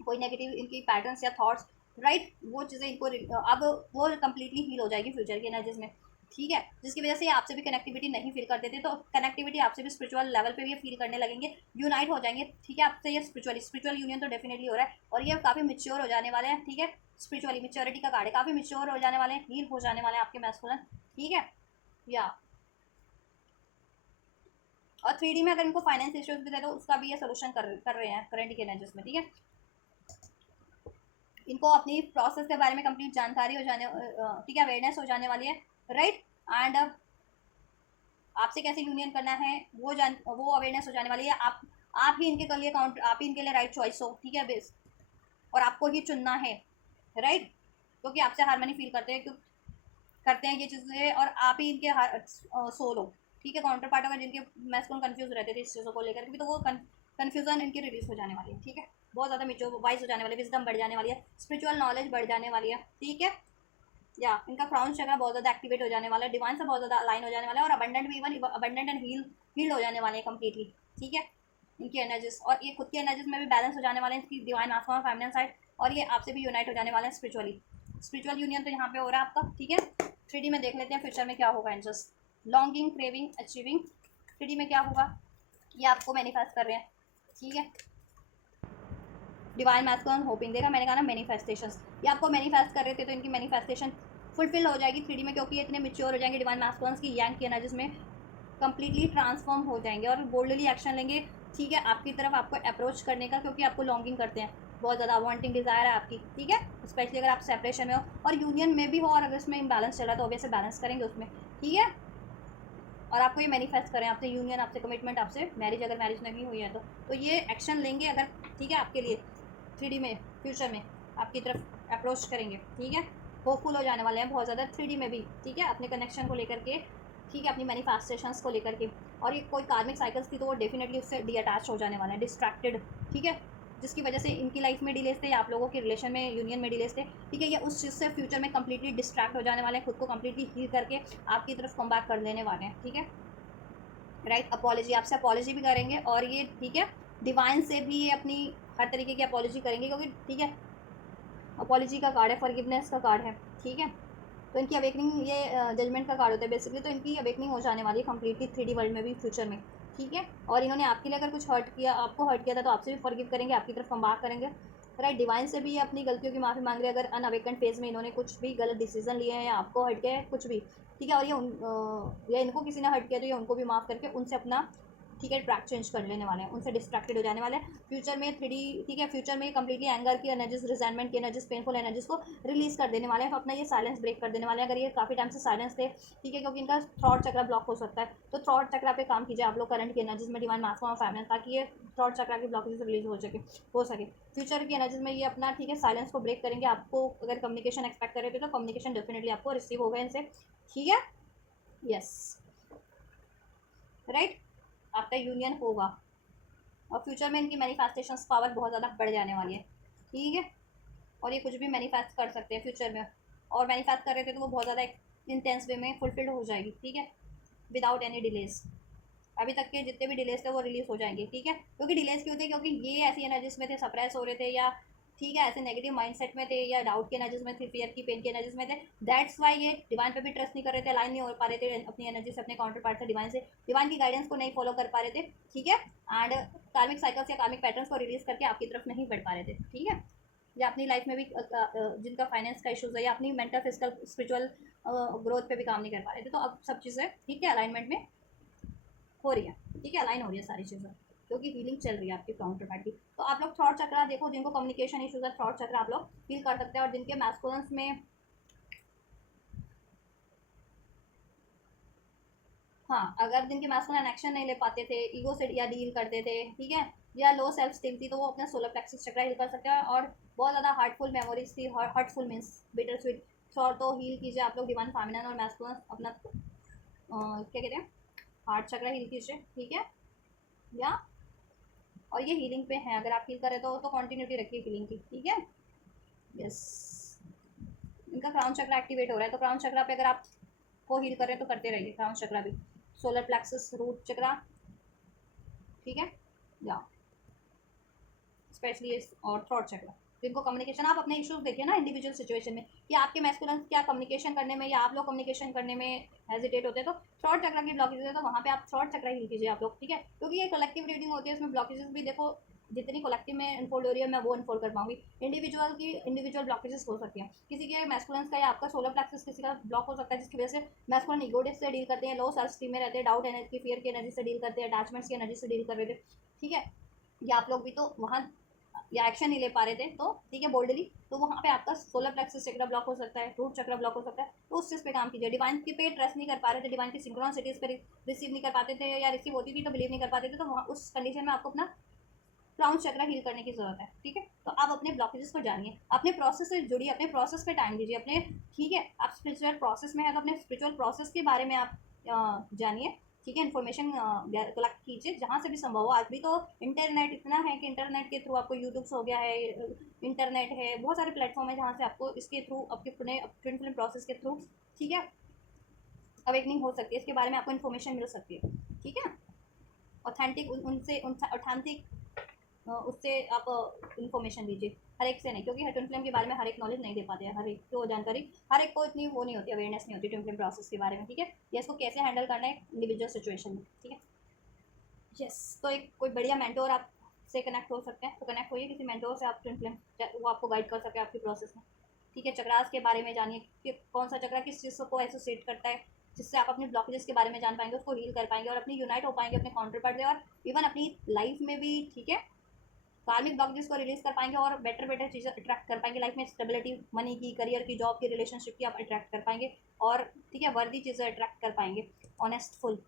कोई नेगेटिव इनकी पैटर्न्स या थॉट्स, राइट, वो चीज़ें इनको अब वो कम्प्लीटली हील हो जाएगी फ्यूचर की एनर्जीज में, ठीक है। जिसकी वजह से ये आपसे भी कनेक्टिविटी नहीं फील करते थे, तो कनेक्टिविटी आपसे भी स्पिरिचुअल लेवल पे भी फील करने लगेंगे, यूनाइट हो जाएंगे, ठीक है। आपसे ये स्पिरिचुअल यूनियन तो डेफिनेटली हो रहा है, और ये काफ़ी मिच्योर हो जाने वाले हैं, ठीक है। स्पिरिचुअली मिच्योरिटी का कार्ड है, काफ़ी मिच्योर हो जाने वाले हैं, हील हो जाने वाले हैं आपके मैस्कुलिन, ठीक है, या। और 3D में अगर इनको फाइनेंस इश्यूज भी थे तो उसका भी ये सोल्यूशन कर रहे हैं करंट के एनर्जीज में, ठीक है। इनको अपनी प्रोसेस के बारे में कंप्लीट जानकारी हो जाने, ठीक है, अवेयरनेस हो जाने वाली है, राइट। एंड आपसे कैसे यूनियन करना है वो अवेयरनेस हो जाने वाली है, आप ही इनके लिए आप ही इनके लिए राइट चॉइस हो, ठीक है, बेस, और आपको ही चुनना है, राइट, क्योंकि आपसे हारमोनी फील करते हैं ये चीज़ें, और आप ही इनके सोल हो, ठीक है। काउंटर पार्ट अगर जिनके मैस्कुलिन कंफ्यूज रहते थे इस चीज़ों को लेकर भी, तो वो कन्फ्यूजन इनकी रिलीज हो जाने वाली है, ठीक है। बहुत ज़्यादा मिच्योर वाइज हो जाने वाली है, विजडम बढ़ जाने वाली है, स्पिरिचुअल नॉलेज बढ़ जाने वाली है, ठीक है, या इनका क्राउन चक्र बहुत ज़्यादा एक्टिवेट हो जाने वाला है, डिवाइन से बहुत ज़्यादा अलाइन हो जाने वाला है, और अबंडेंट भी, इवन अबंडेंट एंड हील्ड हो जाने वाले हैं कम्प्लीटली, ठीक है, इनकी एनर्जीज, और ये खुद की एनर्जीज में भी बैलेंस हो जाने वाले हैं, इसकी डिवाइन आत्मा और फेमिनिन साइड, और ये आपसे भी यूनाइट हो जाने वाले हैं स्पिरिचुअली, स्पिरिचुअल यूनियन तो यहाँ पे हो रहा है आपका, ठीक है। 3D में देख लेते हैं फ्यूचर में क्या होगा, angels longing, craving, achieving, 3D में क्या होगा, ये आपको मैनिफेस्ट कर रहे हैं, ठीक है। डिवाइन मैस्कुलिन होपिंग, देखा मैंने कहा ना, मैनिफेस्टेशंस, ये आपको मैनिफेस्ट कर रहे थे, तो इनकी मैनिफेस्टेशन फुलफिल हो जाएगी 3D में, क्योंकि ये इतने मिच्योर हो जाएंगे डिवाइन मैस्कुलिन्स की यांग की एनर्जीज में कंप्लीटली ट्रांसफॉर्म हो जाएंगे, और बोल्डली एक्शन लेंगे, ठीक है, आपकी तरफ आपको अप्रोच करने का, क्योंकि आपको लॉन्गिंग करते हैं, बहुत ज़्यादा वांटिंग डिज़ायर है आपकी, ठीक है। स्पेशली अगर आप सेपरेशन में हो और यूनियन में भी हो, और अगर इसमें इम्बैलेंस चल रहा है तो ऑब्वियसली बैलेंस करेंगे उसमें, ठीक है। और आपको ये मैनिफेस्ट करें, आपसे यूनियन, आपसे कमिटमेंट, आपसे मैरिज, अगर मैरिज नहीं हुई है तो ये एक्शन लेंगे अगर, ठीक है, आपके लिए 3D में फ्यूचर में आपकी तरफ अप्रोच करेंगे, ठीक है। होपफुल हो जाने वाले हैं बहुत ज़्यादा 3D में भी, ठीक है, अपने कनेक्शन को लेकर के, ठीक है, अपनी मैनिफेस्टेशंस को लेकर के, और ये कोई कार्मिक साइकिल्स थी तो वो डेफिनेटली उससे डी अटैच हो जाने वाले हैं, डिस्ट्रैक्टेड, ठीक है, जिसकी वजह से इनकी लाइफ में डिलेस थे, या आप लोगों के रिलेशन में, यूनियन में डिलेस थे, ठीक है, ये उस चीज़ से फ्यूचर में कंप्लीटली डिस्ट्रैक्ट हो जाने वाले हैं, खुद को कंप्लीटली हील करके आपकी तरफ कम बैक कर लेने वाले हैं, ठीक है, राइट। अपॉलॉजी, आपसे अपॉलॉजी भी करेंगे, और ये, ठीक है, डिवाइन से भी ये अपनी हर तरीके की अपॉलॉजी करेंगे, क्योंकि, ठीक है, अपॉलॉजी का कार्ड है, फॉरगिवनेस का कार्ड है, ठीक है। तो इनकी अवेकनिंग, ये जजमेंट का कार्ड होता है बेसिकली, तो इनकी अवेकनिंग हो जाने वाली है कंप्लीटली 3D वर्ल्ड में भी फ्यूचर में, ठीक है। और इन्होंने आपके लिए अगर कुछ हर्ट किया, आपको हर्ट किया था, तो आपसे भी फॉरगिव करेंगे, आपकी तरफ कम बैक करेंगे, राइट। डिवाइन से भी ये अपनी गलतियों की माफ़ी मांग रहे हैं, अगर अनअवेकन फेज में इन्होंने कुछ भी गलत डिसीजन लिए हैं, या आपको हर्ट किया है कुछ भी, ठीक है, और या इनको किसी ने हर्ट किया तो ये उनको भी माफ़ करके उनसे अपना, ठीक है, ट्रैक चेंज कर लेने वाले हैं, उनसे डिस्ट्रैक्टेड हो जाने वाले हैं फ्यूचर में 3D, ठीक है। फ्यूचर में कंप्लीटली एंगर की एनर्जीज, रिजेंटमेंट की एनर्जीज, पेनफुल एनर्जीज को रिलीज कर देने वाले हैं, अपना ये साइलेंस ब्रेक कर देने वाले हैं, अगर ये काफ़ी टाइम से साइलेंस थे, ठीक है, क्योंकि इनका थ्रॉट चक्र ब्लॉक हो सकता है, तो थ्रॉट चक्र पे काम कीजिए आप लोग करंट की एनर्जीज में, डिवाइन मैस्कुलिन और फेमिनिन, ताकि ये थ्रॉट चक्र की ब्लॉकेज रिलीज हो सके फ्यूचर की एनर्जीज में, ये अपना, ठीक है, साइलेंस को ब्रेक करेंगे। आपको अगर कम्युनिकेशन एक्सपेक्ट कर रहे थे तो कम्युनिकेशन डेफिनेटली आपको रिसीव होगा इनसे, ठीक है, यस, राइट, आपका यूनियन होगा, और फ्यूचर में इनकी मैनिफेस्टेशंस पावर बहुत ज़्यादा बढ़ जाने वाली है, ठीक है। और ये कुछ भी मैनिफेस्ट कर सकते हैं फ्यूचर में, और मैनिफेस्ट कर रहे थे तो वो बहुत ज़्यादा इंटेंस वे में फुलफिल्ड हो जाएगी, ठीक है, विदाउट एनी डिलेज। अभी तक के जितने भी डिलेज थे वो रिलीज हो जाएंगे, ठीक है, क्योंकि डिलेज क्यों थे, क्योंकि ये ऐसी एनर्जीज में थे, सप्रेस हो रहे थे, या ठीक है, ऐसे नेगेटिव माइंडसेट में थे या डाउट के एनर्जीज में थे, फियर की, पेन की एनर्जीज में थे। दैट्स वाई ये डिवाइन पे भी ट्रस्ट नहीं कर रहे थे, अलाइन नहीं हो पा रहे थे अपनी एनर्जी से, अपने काउंटर पार्ट से, डिवाइन से, डिवाइन की गाइडेंस को नहीं फॉलो कर पा रहे थे। ठीक है, एंड कार्मिक साइकिल्स या कार्मिक पैटर्न्स को रिलीज करके आपकी तरफ नहीं बढ़ पा रहे थे। ठीक है, या अपनी लाइफ में भी जिनका फाइनेंस का इशूज़ है या अपनी मेंटल फिजिकल स्पिरिचुअल ग्रोथ पे भी काम नहीं कर पा रहे थे। तो अब सब चीज़ें ठीक है अलाइनमेंट में हो रही है। ठीक है, अलाइन हो रही है सारी चीज़ें, क्योंकि हीलिंग चल रही है आपकी काउंटर पार्ट की। तो आप लोग थॉट चक्रा देखो, जिनको कम्युनिकेशन इशूज़ है थॉट चक्रा आप लोग फील कर सकते हैं। और जिनके मैस्कुलिन्स में, हाँ, अगर जिनके मैस्कुलिन एक्शन नहीं ले पाते थे, ईगो से या डील करते थे, ठीक है, या लो सेल्फ स्टीम थी, तो वो अपना सोलर प्लेक्सस चक्रा हील कर सकते हैं। और बहुत ज़्यादा हार्टफुल मेमोरीज थी, heartful means bitter sweet thought, तो हील कीजिए आप लोग डिवाइन फेमिनिन और मैस्कुलिन अपना क्या कहते हैं, हार्ट चक्रा हील कीजिए। ठीक है, या और ये हीलिंग पे है, अगर आप हील करें तो कंटिन्यूटी रखिए हीलिंग की। ठीक है, यस, इनका क्राउन चक्र एक्टिवेट हो रहा है, तो क्राउन चक्रा पे अगर आप को हील करें तो करते रहिए। क्राउन चक्रा भी, सोलर प्लेक्सस, रूट चक्रा, ठीक है, या स्पेशली और थ्रॉट चक्रा। जिनको कम्युनिकेशन, आप अपने इश्यूज देखिए ना इंडिविजुअल सिचुएशन में कि आपके मैस्कुलिन क्या कम्युनिकेशन करने में या आप लोग कम्युनिकेशन करने में हेजिटेट होते हैं, तो थ्रॉट चक्रा की ब्लॉकेज है, तो वहाँ पे आप थ्रॉट चक्रा हील कीजिए आप लोग। ठीक है, क्योंकि ये कलेक्टिव रीडिंग होती है, इसमें ब्लॉकेजेस भी देखो जितनी कलेक्टिव में इन्फोल्ड हो रही है मैं वो इन्फोल्ड कर पाऊंगी। इंडिविजुअल की इंडिविजुअल ब्लॉकेजेस हो सकती हैं, किसी के मैस्कुलिन का या आपका सोलर प्लेक्सस किसी का ब्लॉक हो सकता है, जिसकी वजह से मैस्कुलिन ईगोडिस से डील करते हैं, लो सेल्फ स्टीम में रहते हैं, डाउट एनर्जी, फियर की एनर्जी से डील करते हैं, अटैचमेंट्स की एनर्जी से डील कर रहे थे। ठीक है, या आप लोग भी तो वहाँ या एक्शन नहीं ले पा रहे थे, तो ठीक है बोल्डली, तो वहाँ पे आपका सोलर प्लेक्सस चक्र ब्लॉक हो सकता है, रूट चक्र ब्लॉक हो सकता है। तो उस चीज़ पे काम कीजिए। डिवाइन की पे ट्रस्ट नहीं कर पा रहे थे, डिवाइन की सिंक्रोनिसिटीज पे रिसीव नहीं कर पाते थे, या रिसीव होती थी तो बिलीव नहीं कर पाते थे, तो वहाँ उस कंडीशन में आपको अपना क्राउन चक्र हील करने की जरूरत है। ठीक है, तो आप अपने ब्लॉकेजेस को जानिए, अपने प्रोसेस से जुड़िए, अपने प्रोसेस पे टाइम दीजिए अपने। ठीक है, आप स्पिरिचुअल प्रोसेस में है तो अपने स्पिरिचुअल प्रोसेस के बारे में आप जानिए। ठीक है, इन्फॉर्मेशन कलेक्ट कीजिए जहाँ से भी संभव हो। आज भी तो इंटरनेट इतना है कि इंटरनेट के थ्रू आपको यूट्यूब्स हो गया है, इंटरनेट है, बहुत सारे प्लेटफॉर्म है जहाँ से आपको इसके थ्रू आपके अपने ट्विन फिल्म प्रोसेस के थ्रू, ठीक है, अवेकनिंग हो सकती है, इसके बारे में आपको इन्फॉर्मेशन मिल सकती है। ठीक है, ऑथेंटिक उनसे ऑथेंटिक उससे आप इन्फॉर्मेशन दीजिए, हर एक से नहीं, क्योंकि ट्विन फ्लेम के बारे में हर एक नॉलेज नहीं दे पाते हैं, हर एक को जानकारी, हर एक को इतनी वो नहीं होती, अवेयरनेस नहीं होती ट्विन फ्लेम प्रोसेस के बारे में। ठीक है, या इसको कैसे हैंडल करना है इंडिविजुअल सिचुएशन में। ठीक है, यस, तो एक कोई बढ़िया मेंटोर आप से कनेक्ट हो सकते हैं, तो कनेक्ट होइए किसी मेंटोर से, आप ट्विन फ्लेम वो आपको गाइड कर सके आपकी प्रोसेस में। ठीक है, चक्रास के बारे में जानिए कि कौन सा चक्रा किस चीज़ को एसोसिएट करता है, जिससे आप अपने ब्लॉकेजेस के बारे में जान पाएंगे, उसको हील कर पाएंगे और अपनी यूनाइट हो पाएंगे अपने काउंटर पार्ट से, और इवन अपनी लाइफ में भी, ठीक है, कार्मिक ब्लॉकेजेस को रिलीज कर पाएंगे और बेटर बेटर चीज़ें अट्रैक्ट कर पाएंगे लाइफ में, स्टेबिलिटी, मनी की, करियर की, जॉब की, रिलेशनशिप की आप अट्रैक्ट कर पाएंगे, और ठीक है वर्दी चीज़ें अट्रैक्ट कर पाएंगे, ऑनेस्टफुल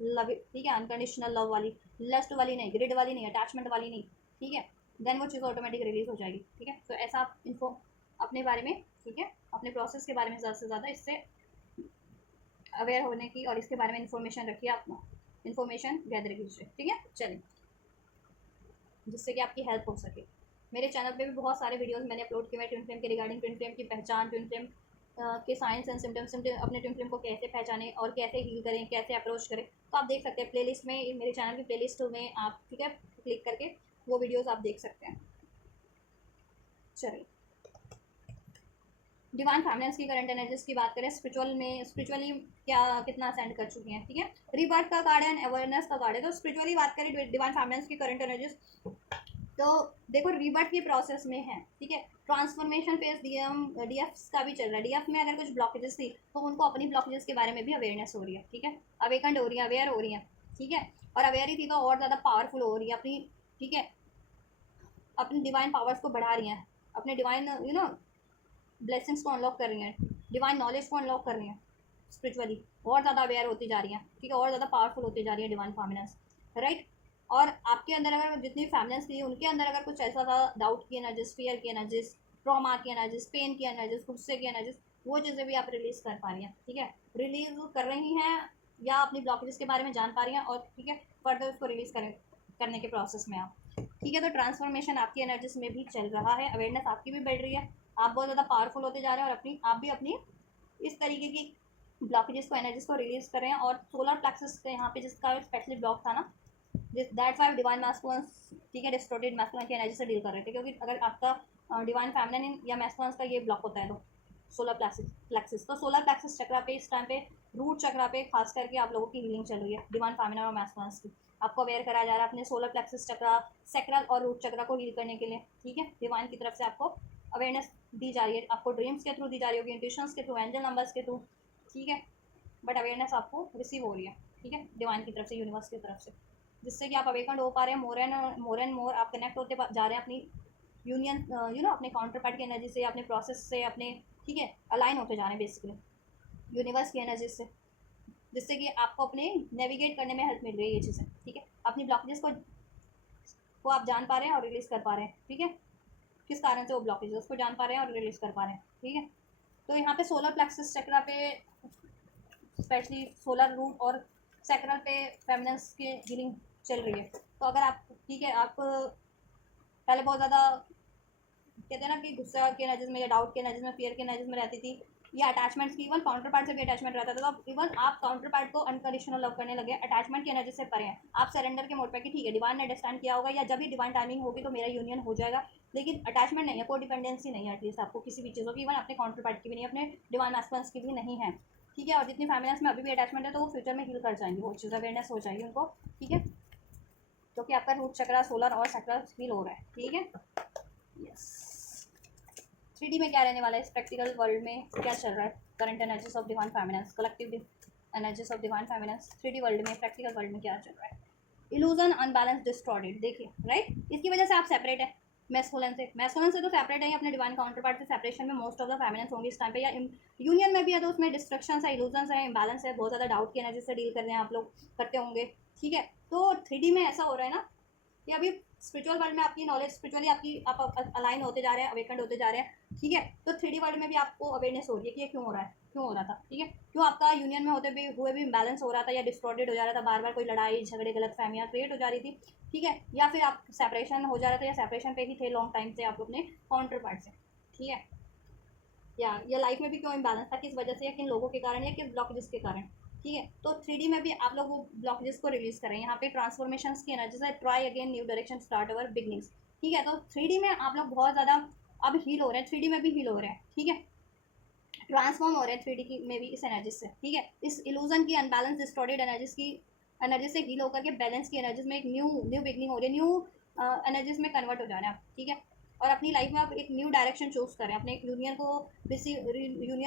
लव, ठीक है, अनकंडीशनल लव वाली, लस्ट वाली नहीं, ग्रिड वाली नहीं, अटैचमेंट वाली नहीं। ठीक है, देन वो चीज़ ऑटोमेटिक रिलीज हो जाएगी। ठीक है, तो ऐसा आप इन्फो अपने बारे में, ठीक है, अपने प्रोसेस के बारे में ज़्यादा से ज़्यादा इससे अवेयर होने की और इसके बारे में इंफॉर्मेशन रखिए, आप इन्फॉर्मेशन गैदर कीजिए। ठीक है, चलिए, जिससे कि आपकी हेल्प हो सके। मेरे चैनल पे भी बहुत सारे वीडियोस मैंने अपलोड किए हैं ट्विन फ्लेम के रिगार्डिंग, ट्विन फ्लेम की पहचान, ट्विन फ्लेम के साइंस एंड सिम्टम्स, अपने ट्विन फ्लेम को कैसे पहचानें और कैसे हील करें, कैसे अप्रोच करें। तो आप देख सकते हैं प्लेलिस्ट में, मेरे चैनल की प्लेलिस्ट में आप, ठीक है, क्लिक करके वो वीडियोज़ आप देख सकते हैं। चलिए, डिवाइन फैमिलियंस की करंट एनर्जीज की बात करें, स्पिरिचुअल में, स्पिरिचुअली क्या कितना असेंड कर चुकी हैं। ठीक है, रिबर्थ का कार्ड है एंड अवेयरनेस का कार्ड है। तो स्पिरिचुअली बात करें डिवाइन फैमिलियंस की करंट एनर्जीज, तो देखो रिबर्थ की प्रोसेस में है। ठीक है, ट्रांसफॉर्मेशन फेज डीएफ का भी चल रहा है। डीएफ में अगर कुछ ब्लॉकेजेस थी तो उनको अपनी ब्लॉकेजेस के बारे में भी अवेयरनेस हो रही है। ठीक है, अवेकंड हो रही है, अवेयर हो रही है। ठीक है, और अवेयर ही थी तो और ज़्यादा पावरफुल हो रही है अपनी, ठीक है, अपनी डिवाइन पावर्स को बढ़ा रही हैं, अपने डिवाइन ब्लेसिंग्स को अनलॉक कर रही हैं, डिवाइन नॉलेज को अनलॉक कर रही हैं, स्पिरिचुअली और ज़्यादा अवेयर होती जा रही हैं। ठीक है, और ज़्यादा पावरफुल होती जा रही है डिवाइन फैमिलियंस, राइट। और आपके अंदर अगर जितनी फैमिलियंस थी उनके अंदर अगर कुछ ऐसा था, डाउट की एनर्जीज, फियर की एनर्जीज, ट्रॉमा की एनर्जीज, पेन की एनर्जीज, गुस्से की एनर्जीज, वो चीज़ें भी आप रिलीज कर पा रही हैं। ठीक है, रिलीज कर रही हैं या अपनी ब्लॉकेजेस के बारे में जान पा रही हैं, और ठीक है फर्दर उसको रिलीज करने के प्रोसेस में आप, ठीक है। तो ट्रांसफॉर्मेशन आपकी एनर्जीज में भी चल रहा है, अवेयरनेस आपकी भी बढ़ रही है, आप बहुत ज़्यादा पावरफुल होते जा रहे हैं, और अपनी आप भी अपनी इस तरीके की ब्लॉकेजेस को, एनर्जीज को रिलीज कर रहे हैं। और सोलर प्लेक्सस के यहाँ पे जिसका स्पेशली ब्लॉक था ना, दैट्स वाई डिवाइन मैस्कुलिन, ठीक है, डिस्टोर्टेड मैस्कुलिन की एनर्जी से डील कर रहे थे, क्योंकि अगर आपका डिवाइन फेमिनिन या मैस्कुलिन का ये ब्लॉक होता है तो सोलर प्लेक्सिस। तो सोलर प्लेक्सिस चक्रा पे इस टाइम पे रूट चक्रा पे खास करके आप लोगों की हीलिंग चल रही है डिवाइन फेमिनिन और मैस्कुलिन की। आपको अवेयर कराया जा रहा है अपने सोलर प्लेक्सिस चक्रा, सेक्रल और रूट चक्रा को हील करने के लिए, ठीक है। डिवाइन की तरफ से आपको अवेयरनेस दी जा रही है, आपको ड्रीम्स के थ्रू दी जा रही होगी, इंट्यूशंस के थ्रू, एंजल नंबर्स के थ्रू, ठीक है। बट अवेयरनेस आपको रिसीव हो रही है, ठीक है, डिवाइन की तरफ से, यूनिवर्स की तरफ से, जिससे कि आप अवेकंड हो पा रहे हैं। मोर एंड मोर आप कनेक्ट होते जा रहे हैं अपनी यूनियन अपने काउंटर पार्ट की एनर्जी से, अपने प्रोसेस से, अपने, ठीक है, अलाइन होते जा रहे हैं बेसिकली यूनिवर्स की एनर्जी से, जिससे कि आपको अपने नेविगेट करने में हेल्प मिल रही है ये चीज़ें, ठीक है। अपनी ब्लॉकेजेस को आप जान पा रहे हैं और रिलीज कर पा रहे हैं, ठीक है। किस कारण से वो ब्लॉकेजेस उसको जान पा रहे हैं और रिलीज कर पा रहे हैं, ठीक है। तो यहाँ पे सोलर प्लेक्सिस चक्रा पे स्पेशली सोलर रूट और सैक्रल पे फेमिनिन्स की हीलिंग चल रही है। तो अगर आप, ठीक है, आप पहले बहुत ज़्यादा कहते हैं ना कि गुस्सा के एनर्जीज में या डाउट के एनर्जीज में, फियर के एनर्जीज में रहती थी, या अटैचमेंट्स की, इवन काउंटर पार्ट से भी अटैचमेंट रहता था, तो अब इवन आप काउंटर पार्ट को अनकंडीशनल लव करने लगे, अटैचमेंट की एनर्जी से परे हैं, आप सरेंडर के मोड पर कि ठीक है डिवाइन ने अंडरस्टैंड किया होगा, या जब भी डिवाइन टाइमिंग होगी तो मेरा यूनियन हो जाएगा, लेकिन अटैचमेंट नहीं है, कोई डिपेंडेंसी नहीं है एटलीस्ट आपको किसी भी चीज़ों की, इवन अपने काउंटर पार्ट की भी नहीं, अपने डिवाइन एस्पेंस की भी नहीं है, ठीक है। और जितनी फैमिलीज में अभी भी अटैचमेंट है तो वो फ्यूचर में हील कर जाएंगे, वो चीज़ अवेयरनेस हो जाएगी उनको, ठीक है। तो कि आपका रूट चक्रा, सोलर और सैक्रल हील हो रहा है, ठीक है। यस, 3D में क्या रहने वाला है, इस प्रैक्टिकल वर्ल्ड में क्या चल रहा है, current energies of divine feminines, collective energies of divine feminines 3D world में, प्रैक्टिकल वर्ल्ड में क्या चल रहा है। इल्यूजन, अनबैलेंस, डिस्टॉर्टेड, देखिए राइट, इसकी वजह से आप सेपरेट है मैस्कुलिन से तो सेपरेट है, अपने डिवाइन काउंटर पार्ट से सेपरेशन में मोस्ट ऑफ द फेमिनिन्स होंगे इस टाइम पे, या यूनियन में भी है तो उसमें डिस्ट्रक्शन है, इल्यूजन है, इम्बैलेंस है, बहुत ज़्यादा डाउट की एनर्जी से डील कर रहे हैं आप लोग, करते होंगे, ठीक है। तो 3D में ऐसा हो रहा है ना कि अभी स्पिरिचुअल वर्ल्ड में आपकी नॉलेज, स्पिरिचुअली आपकी आप अलाइन होते जा रहे हैं, अवेकेंड होते जा रहे हैं, ठीक है। तो 3D वर्ल्ड में भी आपको अवेयरनेस हो रही है कि ये क्यों हो रहा है, क्यों हो रहा था, ठीक है, क्यों आपका यूनियन में होते हुए भी इम्बैलेंस हो रहा था या डिस्टॉर्टेड हो जा रहा था, बार बार कोई लड़ाई झगड़े गलत फहमियाँ क्रिएट हो जा रही थी, ठीक है, या फिर आप सेपरेशन हो जा रहा था, या सेपरेशन पे ही थे लॉन्ग टाइम से आप अपने काउंटर पार्ट से, ठीक है। या लाइफ में भी क्यों इम्बैलेंस था, किस वजह से, या किन लोगों के कारण, या किस ब्लॉकेजेस के कारण, ठीक है। तो 3D में भी आप लोग वो ब्लॉकेजेस को रिलीज करें, यहाँ पे ट्रांसफॉर्मेशन की एनर्जी से try again new direction start our beginnings, ठीक है। तो 3D में आप लोग बहुत ज़्यादा अब हील हो रहे हैं, 3D में भी हील हो रहे हैं, ठीक है, ट्रांसफॉर्म हो रहे हैं 3D की में भी इस एनर्जी से, ठीक है। इस इल्यूजन की, अनबैलेंस, डिस्टॉर्टेड एनर्जीज की एनर्जी से हील होकर के बैलेंस की एनर्जीज में एक न्यू बिगनिंग हो रही है, न्यू एनर्जीज में कन्वर्ट हो जा रहे हैं आप, ठीक है। और अपनी लाइफ में आप एक न्यू डायरेक्शन चूज करें अपने यूनियन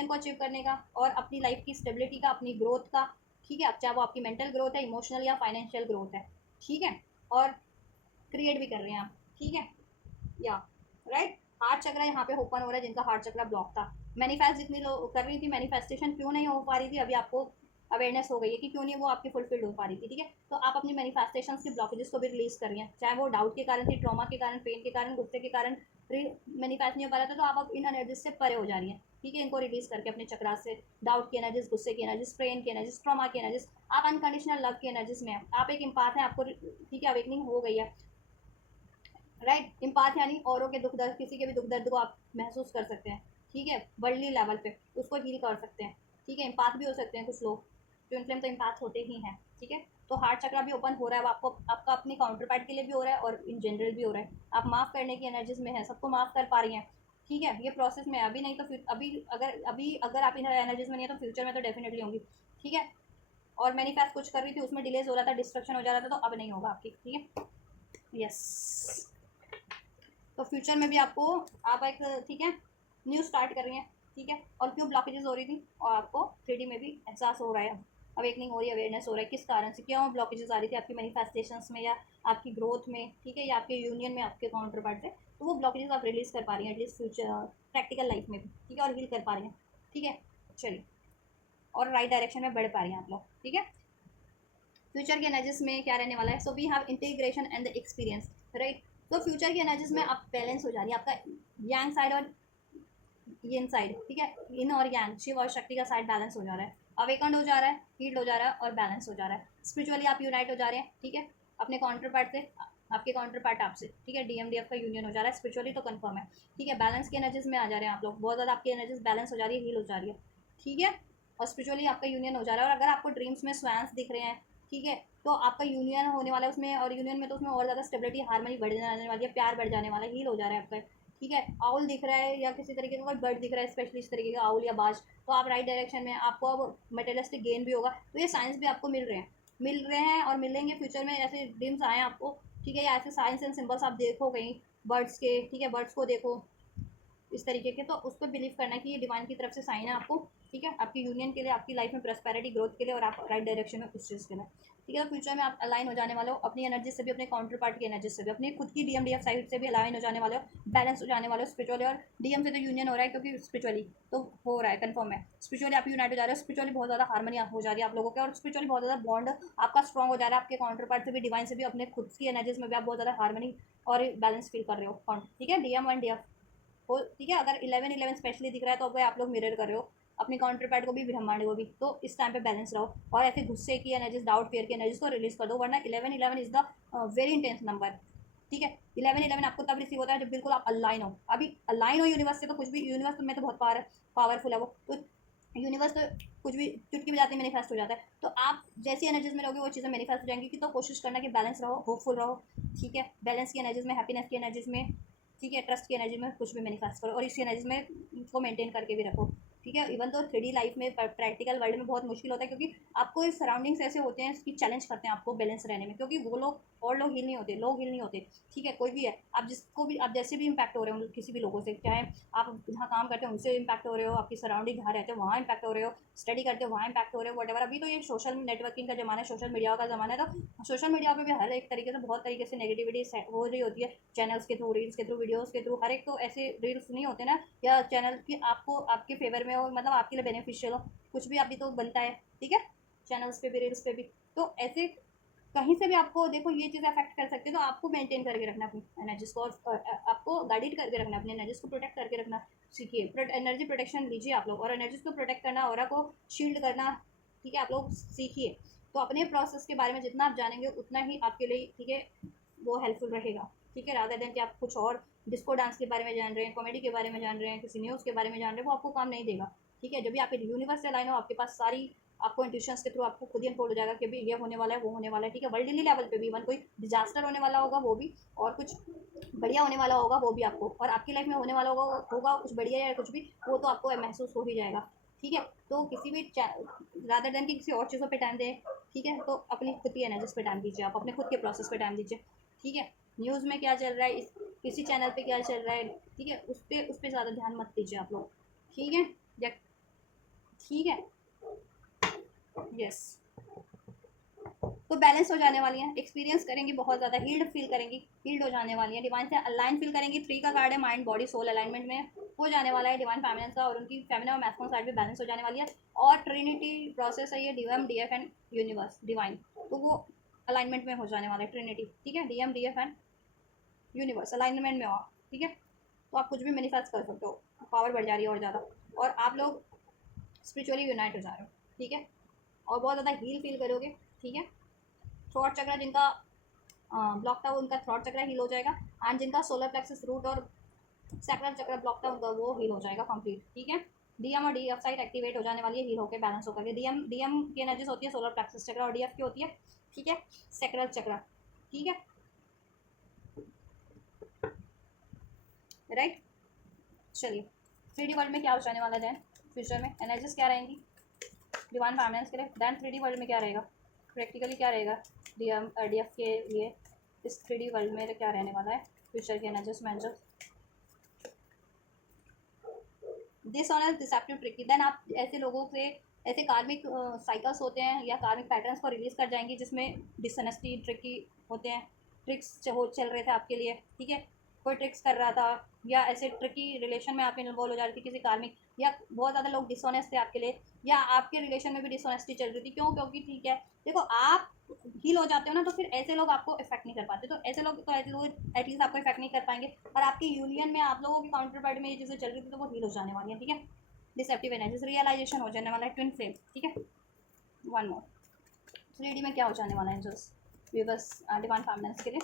को अचीव करने का, और अपनी लाइफ की स्टेबिलिटी का, अपनी ग्रोथ का, ठीक है। अब चाहे वो आपकी मेंटल ग्रोथ है, इमोशनल या फाइनेंशियल ग्रोथ है, ठीक है, और क्रिएट भी कर रहे हैं आप, ठीक है, या राइट। हार्ट चक्रा यहाँ पे ओपन हो रहा है, जिनका हार्ट चक्रा ब्लॉक था, मैनिफेस्ट जितनी लोग कर रही थी, मैनिफेस्टेशन क्यों नहीं हो पा रही थी, अभी आपको अवेयरनेस हो गई है कि क्यों नहीं वो आपकी फुलफिल्ड हो पा रही थी, ठीक है। तो आप अपनी मैनिफेस्टेशन की ब्लॉकेजेस को भी रिलीज कर रही हैं, चाहे वो डाउट के कारण थी, ट्रॉमा के कारण, पेन के कारण, गुस्से के कारण मैनिफेस्ट नहीं हो पा रहा था, तो आप अब इन एनर्जीज से परे हो जा रही हैं, ठीक है। इनको रिलीज करके अपने चक्रा से, डाउट की एनर्जीज, गुस्से की एनर्जीज, पेन की एनर्जीज, ट्रॉमा की एनर्जीज, आप अनकंडीशनल लव की एनर्जीज में आप एक इम्पाथ है, आपको, ठीक है, अवेकनिंग हो गई है, राइट। इम्पाथ यानी औरों के दुख दर्द, किसी के भी दुख दर्द को आप महसूस कर सकते हैं, ठीक है, वर्ल्डली लेवल पे उसको हील कर सकते हैं, ठीक है। इम्पाथ भी हो सकते हैं कुछ लोग, ट्विन फ्लेम तो इम्पाथ होते ही हैं, ठीक है। तो हार्ट चक्रा भी ओपन हो रहा है, वो आपको, आपका अपने काउंटर पार्ट के लिए भी हो रहा है और इन जनरल भी हो रहा है, आप माफ़ करने की एनर्जीज में है, सबको माफ़ कर पा रही हैं, ठीक है। ये प्रोसेस में अभी नहीं तो फिर अभी अगर आप इन एनर्जीज में नहीं है तो फ्यूचर में तो डेफिनेटली होंगी, ठीक है। और मैनिफेस्ट कुछ कर रही थी, उसमें डिलेज हो रहा था, डिस्ट्रक्शन हो जा रहा था, तो अब नहीं होगा आपकी, ठीक है। यस, तो फ्यूचर में भी आपको, आप एक, ठीक है, न्यू स्टार्ट कर रही हैं, ठीक है। और क्यों ब्लॉकेजेस हो रही थी, और आपको 3D में भी एहसास हो रहा है, अवेकनिंग हो रही है, अवेयरनेस हो रहा है, किस कारण से, क्यों ब्लॉकेजेस आ रही थी आपकी मैनिफेस्टेशंस में या आपकी ग्रोथ में, ठीक है, या आपके यूनियन में आपके काउंटर पार्ट से, तो वो ब्लॉकेजेस आप रिलीज कर पा रही हैं एटलीस्ट फ्यूचर प्रैक्टिकल लाइफ में भी, ठीक है, और हील कर पा रही हैं, ठीक है। चलिए, और राइट डायरेक्शन में बढ़ पा रही हैं आप लोग, ठीक है। फ्यूचर की एनर्जीज में क्या रहने वाला है, so we have integration and the experience, right. तो फ्यूचर की एनर्जीज में आप बैलेंस हो जा रही है, आपका यांग साइड और yin साइड, ठीक है, इन और यांग, शिव और शक्ति का साइड बैलेंस हो जा रहा है, अवेकंड हो जा रहा है, हील्ड हो जा रहा है और बैलेंस हो जा रहा है, स्पिरिचुअली आप यूनाइट हो जा रहे हैं, ठीक है, अपने काउंटर पार्ट से, आपके काउंटर पार्ट आपसे, ठीक है, DMDF का यूनियन हो जा रहा है, स्पिरिचुअली तो कंफर्म है, ठीक है। बैलेंस की एनर्जीज में आ जा रहे हैं आप लोग, बहुत ज़्यादा आपकी एनर्जीज बैलेंस हो जा रही है, हील हो जा रही है, ठीक है, और स्पिरिचुअली आपका यूनियन हो जा रहा है। और अगर आपको ड्रीम्स में स्वैंस दिख रहे हैं, ठीक है, तो आपका यूनियन होने वाला है उसमें, और यूनियन में तो उसमें और ज़्यादा स्टेबिलिटी, हार्मनी बढ़ जाने वाली है, प्यार बढ़ जाने वाला है, हील हो जा रहा है आपका, ठीक है, आउल दिख रहा है या किसी तरीके का कोई बर्ड दिख रहा है, स्पेशली इस तरीके का आउल या बाज, तो आप राइट डायरेक्शन में, आपको अब मटेरियलिस्टिक गेन भी होगा। तो ये साइंस भी आपको मिल रहे हैं और मिलेंगे फ्यूचर में, ऐसे ड्रीम्स आए आपको, ठीक है, या ऐसे साइंस एंड सिंबल्स आप देखो कहीं बर्ड्स के, ठीक है, बर्ड्स को देखो इस तरीके के, तो उस पर बिलीव करना कि ये डिवाइन की तरफ से साइन है आपको, ठीक है, आपकी यूनियन के लिए, आपकी लाइफ में प्रॉस्पेरिटी ग्रोथ के लिए, और आप राइट डायरेक्शन में उस चीज़ के लिए, ठीक है। तो फ्यूचर में आप अलाइन हो जाने वाले हो अपनी एनर्जी से भी, अपने काउंटर पार्ट की एनर्जी से भी, अपनी खुद की डीएम साइड से भी अलाइन हो जाने वाले हो, बैलेंस हो जाने वाले हो स्पिरिचुअली। और डीएम से तो यूनियन हो रहा है क्योंकि स्पिरिचुअली तो हो रहा है, कंफर्म है, स्पिरिचुअली आप यूनाइट हो जा रहे हो, स्पिरिचुअली बहुत ज़्यादा हार्मनी हो जा रही है आप लोगों के, और स्पिरिचुअली बहुत ज़्यादा बॉन्ड आपका स्ट्रॉग हो जा रहा है, आपके काउंटर पार्ट से भी, डिवाइन से भी, अपने खुद की एनर्जीज में भी आप बहुत ज़्यादा हार्मनी और बैलेंस फील कर रहे हो, ठीक है, डीएम वन डीएफ हो, ठीक है। अगर 11-11 स्पेशली दिख रहा है तो अब आप लोग मिरर कर रहे हो अपने काउंटर पैड को भी, ब्रह्मांड को भी, तो इस टाइम पे बैलेंस रहो, और ऐसे गुस्से की एनर्जीज, डाउट, फियर की एनर्जीज को रिलीज कर दो, वरना 11-11 is the very intense number, ठीक है। 11-11 आपको तब रिसीव होता है जब बिल्कुल आप अलाइन हो, अभी अलाइन हो यूनिवर्स से, तो कुछ भी यूनिवर्स में तो बहुत पावरफुल है वो, तो यूनिवर्स तो कुछ भी चुटकी बजाते मैनिफेस्ट हो जाता है, तो आप जैसी एनर्जीज में रहोगे वो चीज़ें मैनिफेस्ट हो जाएंगी, कि तो कोशिश करना कि बैलेंस रहो, होपफुल रहो, ठीक है, बैलेंस की एनर्जीज में, हैप्पीनेस की एनर्जीज में, ठीक है, ट्रस्ट की एनर्जी में कुछ भी मैनिफेस्ट करो, और इसी एनर्जी में को मेंटेन करके भी रखो, ठीक है। इवन तो 3D लाइफ में, प्रैक्टिकल वर्ल्ड में बहुत मुश्किल होता है, क्योंकि आपको इस सराउंडिंग्स ऐसे होते हैं कि चैलेंज करते हैं आपको बैलेंस रहने में, क्योंकि वो लोग और लोग हील नहीं होते, लोग हील नहीं होते, ठीक है, कोई भी है, आप जिसको भी, आप जैसे भी इम्पैक्ट हो रहे हो किसी भी लोगों से, चाहे आप जहाँ काम करते हो उनसे इम्पैक्ट हो रहे हो, आपकी सराउंडिंग जहाँ रहते हो वहाँ इम्पैक्ट हो रहे हो, स्टडी करते हो वहाँ इम्पैक्ट हो रहे हो, वट अभी तो ये सोशल नेटवर्किंग का ज़माना है, सोशल मीडिया का ज़माना है, तो सोशल मीडिया पे भी हर एक तरीके से, बहुत तरीके से नेगेटिविटी हो रही होती है, चैनल्स के थ्रू, रील्स के थ्रू, वीडियोज़ के थ्रू, हर एक, तो ऐसे रील्स नहीं होते ना, या चैनल की आपको आपके फेवर में हो, मतलब आपके लिए बेनिफिशियल हो, कुछ भी अभी तो बनता है, ठीक है, चैनल्स पे भी, रील्स पे भी, तो ऐसे कहीं से भी आपको देखो ये चीज़ अफेक्ट कर सकती है, तो आपको मेंटेन करके रखना अपनी एनर्जीज को, और आपको गाइड करके रखना, अपनी एनर्जीज को प्रोटेक्ट करके रखना सीखिए, एनर्जी प्रोटेक्शन लीजिए आप लोग, और एनर्जीज को प्रोटेक्ट करना, ऑरा को शील्ड करना, ठीक है, आप लोग सीखिए, तो अपने प्रोसेस के बारे में जितना आप जानेंगे उतना ही आपके लिए, ठीक है, वो हेल्पफुल रहेगा, ठीक है, रादर देन कि आप कुछ और डिस्को डांस के बारे में जान रहे हैं, कॉमेडी के बारे में जान रहे हैं, किसी न्यूज़ के बारे में जान रहे हैं, वो आपको काम नहीं देगा, ठीक है। जब भी आपके यूनिवर्स से लाइन हो, आपके पास सारी, आपको इंट्यूशंस के थ्रू आपको खुद ही अनफोल्ड हो जाएगा कि भी ये होने वाला है, वो होने वाला है, ठीक है, वर्ल्डली लेवल पे भी, इवन कोई डिजास्टर होने वाला होगा वो भी, और कुछ बढ़िया होने वाला होगा वो भी आपको, और आपकी लाइफ में होने वाला होगा कुछ बढ़िया या कुछ भी, वो तो आपको महसूस हो ही जाएगा, ठीक है। तो किसी भी रादर देन कि किसी और चीज़ों पे टाइम दें, ठीक है, तो अपनी खुद की एनर्जीज पे टाइम दीजिए, आप अपने खुद के प्रोसेस पे टाइम दीजिए, ठीक है। न्यूज़ में क्या चल रहा है, किसी चैनल पे क्या चल रहा है, ठीक है, उस पर ज़्यादा ध्यान मत दीजिए आप लोग, ठीक है, या ठीक है, यस। तो बैलेंस हो जाने वाली हैं, एक्सपीरियंस करेंगी, बहुत ज़्यादा हील्ड फील करेंगी, हील्ड हो जाने वाली है, डिवाइन से अलाइन फील करेंगी, 3 का कार्ड है, माइंड बॉडी सोल अलाइनमेंट में हो जाने वाला है डिवाइन फेमिनिन का, और उनकी फेमिनिन और मैस्कुलिन साइड भी बैलेंस हो जाने वाली है, और ट्रिनिटी प्रोसेस है ये, DM DF and universe divine, तो वो अलाइनमेंट में हो जाने वाला है ट्रिनिटी, ठीक है, DM DF and universe alignment में हो, ठीक है, तो आप कुछ भी मैनिफेस्ट कर सकते हो, पावर बढ़ जा रही है और ज़्यादा, और आप लोग स्पिरिचुअली यूनाइट हो जा रहे हो, ठीक है, और बहुत ज़्यादा हील फील करोगे, ठीक है। थ्रॉट चक्र जिनका ब्लॉक था, वो उनका थ्रॉट चक्र हील हो जाएगा, एंड जिनका सोलर प्लेक्सस रूट और सैक्रल चक्र ब्लॉक था उनका, वो हील हो जाएगा कंप्लीट, ठीक है। डीएम और डीएफ साइड एक्टिवेट हो जाने वाली है, हील होकर बैलेंस होकर के, डीएम की एनर्जीज होती है सोलर प्लेक्सस चक्र, और डीएफ की होती है, ठीक है, सैक्रल चक्र, ठीक है, राइट। चलिए 3D वर्ल्ड में क्या हो जाने वाला है, फ्यूचर में एनर्जीज क्या रहेंगी डिवाइन फाइनेंस के लिए, दैन 3D वर्ल्ड में क्या रहेगा, प्रैक्टिकली क्या रहेगा डीएफ के लिए, इस 3D वर्ल्ड में क्या रहने वाला है, फ्यूचर के एनर्जीज में डिसऑनेस्ट डिसेप्टिव ट्रिकी, देन आप ऐसे लोगों से, ऐसे कार्मिक साइकिल्स होते हैं या कार्मिक पैटर्न्स को रिलीज कर जाएंगी जिसमें डिसऑनेस्टी, ट्रिकी होते हैं, ट्रिक्स चल रहे थे आपके लिए, ठीक है, कोई ट्रिक्स कर रहा था, या ऐसे ट्रिकी रिलेशन में आप इन्वॉल्व हो जा रही थी किसी कार्मिक, या बहुत ज़्यादा लोग डिसऑनेस्ट थे आपके लिए, या आपके रिलेशन में भी डिसऑनेस्टी चल रही थी, क्यों, क्योंकि ठीक है, देखो आप हील हो जाते हो ना, तो फिर ऐसे लोग आपको इफेक्ट नहीं कर पाते, तो ऐसे लोग एटलीस्ट आपको इफेक्ट नहीं कर पाएंगे, और आपकी यूनियन में आप लोगों की काउंटर पार्ट में ये चीज़ें चल रही थी, तो वो हील हो जाने वाली है, ठीक है, डिसेप्टिव एनर्जीज रियलाइजेशन हो जाने वाला है, ट्विन फ्लेम, ठीक है। वन मोर 3D में क्या हो जाने वाला है जस्ट व्यूवर्स डिवाइन फैमिनेंस के लिए,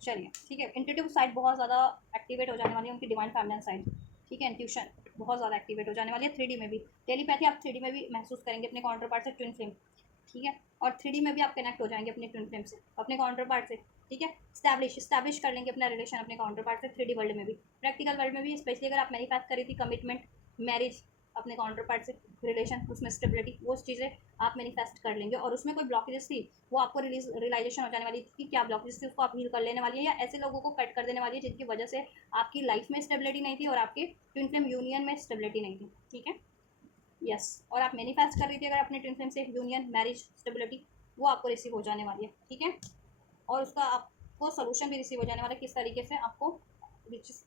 चलिए, ठीक है, इंट्यूटिव साइड बहुत ज़्यादा एक्टिवेट हो जाने वाली है उनकी डिवाइन फैमिनेंस साइड, ठीक है, इंट्यूशन बहुत ज़्यादा एक्टिवेट हो जाने वाली है 3D में भी, टेलीपैथी आप 3D में भी महसूस करेंगे अपने काउंटर पार्ट से, ट्विन फ्लेम, ठीक है, और 3D में भी आप कनेक्ट हो जाएंगे अपने ट्विन फ्लेम से, अपने काउंटर पार्ट से, ठीक है। स्टैब्लिश कर लेंगे अपना रिलेशन अपने काउंटर पार्ट से 3D वर्ल्ड में भी, प्रैक्टिकल वर्ल्ड में भी। स्पेशली अगर आप मैनिफेस्ट कर रही थी कमिटमेंट, मैरिज अपने काउंटर पार्ट से, रिलेशन, उसमें स्टेबिलिटी, वो चीज़ें आप मैनिफेस्ट कर लेंगे। और उसमें कोई ब्लॉकेजेस थी वो आपको रियलाइजेशन हो जाने वाली थी कि क्या ब्लॉकेजेस थी, उसको आप हील कर लेने वाली है, या ऐसे लोगों को कट कर देने वाली है जिनकी वजह से आपकी लाइफ में स्टेबिलिटी नहीं थी और आपके ट्विन फ्लेम यूनियन में स्टेबिलिटी नहीं थी। ठीक है, यस। और आप मैनिफेस्ट कर रही थी अगर अपने ट्विन फ्लेम से यूनियन, मैरिज, स्टेबिलिटी, वो आपको रिसीव हो जाने वाली है। ठीक है, और उसका आपको सोल्यूशन भी रिसीव हो जाने वाला है, किस तरीके से आपको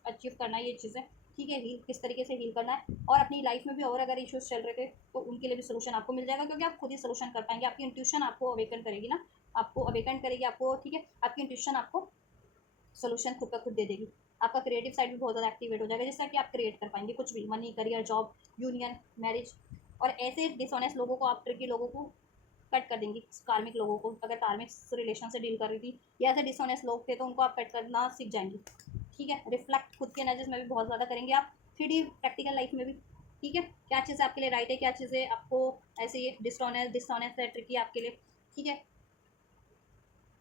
अचीव करना है ये चीज़ें। ठीक है, हील किस तरीके से हील करना है, और अपनी लाइफ में भी और अगर इश्यूज चल रहे थे तो उनके लिए भी सोल्यूशन आपको मिल जाएगा, क्योंकि आप खुद ही सोल्यूशन कर पाएंगे। आपकी इंट्यूशन आपको अवेकन करेगी ना, आपको अवेकन करेगी आपको। ठीक है, आपकी इंट्यूशन आपको सोल्यूशन खुद का खुद दे देगी। आपका क्रिएटिव साइड भी बहुत ज़्यादा एक्टिवेट हो जाएगा, जिससे कि आप क्रिएट कर पाएंगे कुछ भी, money, career, job, union, marriage. और ऐसे डिसऑनेस्ट लोगों को, आप ट्रिकी लोगों को कट कर देंगी। कार्मिक लोगों को, अगर कार्मिक रिलेशन से डील कर रही थी या ऐसे डिसऑनेस्ट लोग थे तो उनको आप कट करना सीख जाएंगी। ठीक है, रिफ्लेक्ट खुद के एनर्जीज में भी बहुत ज़्यादा करेंगे आप, 3D प्रैक्टिकल लाइफ में भी। ठीक है, क्या चीज़ आपके लिए राइट है, क्या चीज़ें आपको ऐसे ये डिसऑनेस्ट है, ट्रिकी आपके लिए। ठीक है,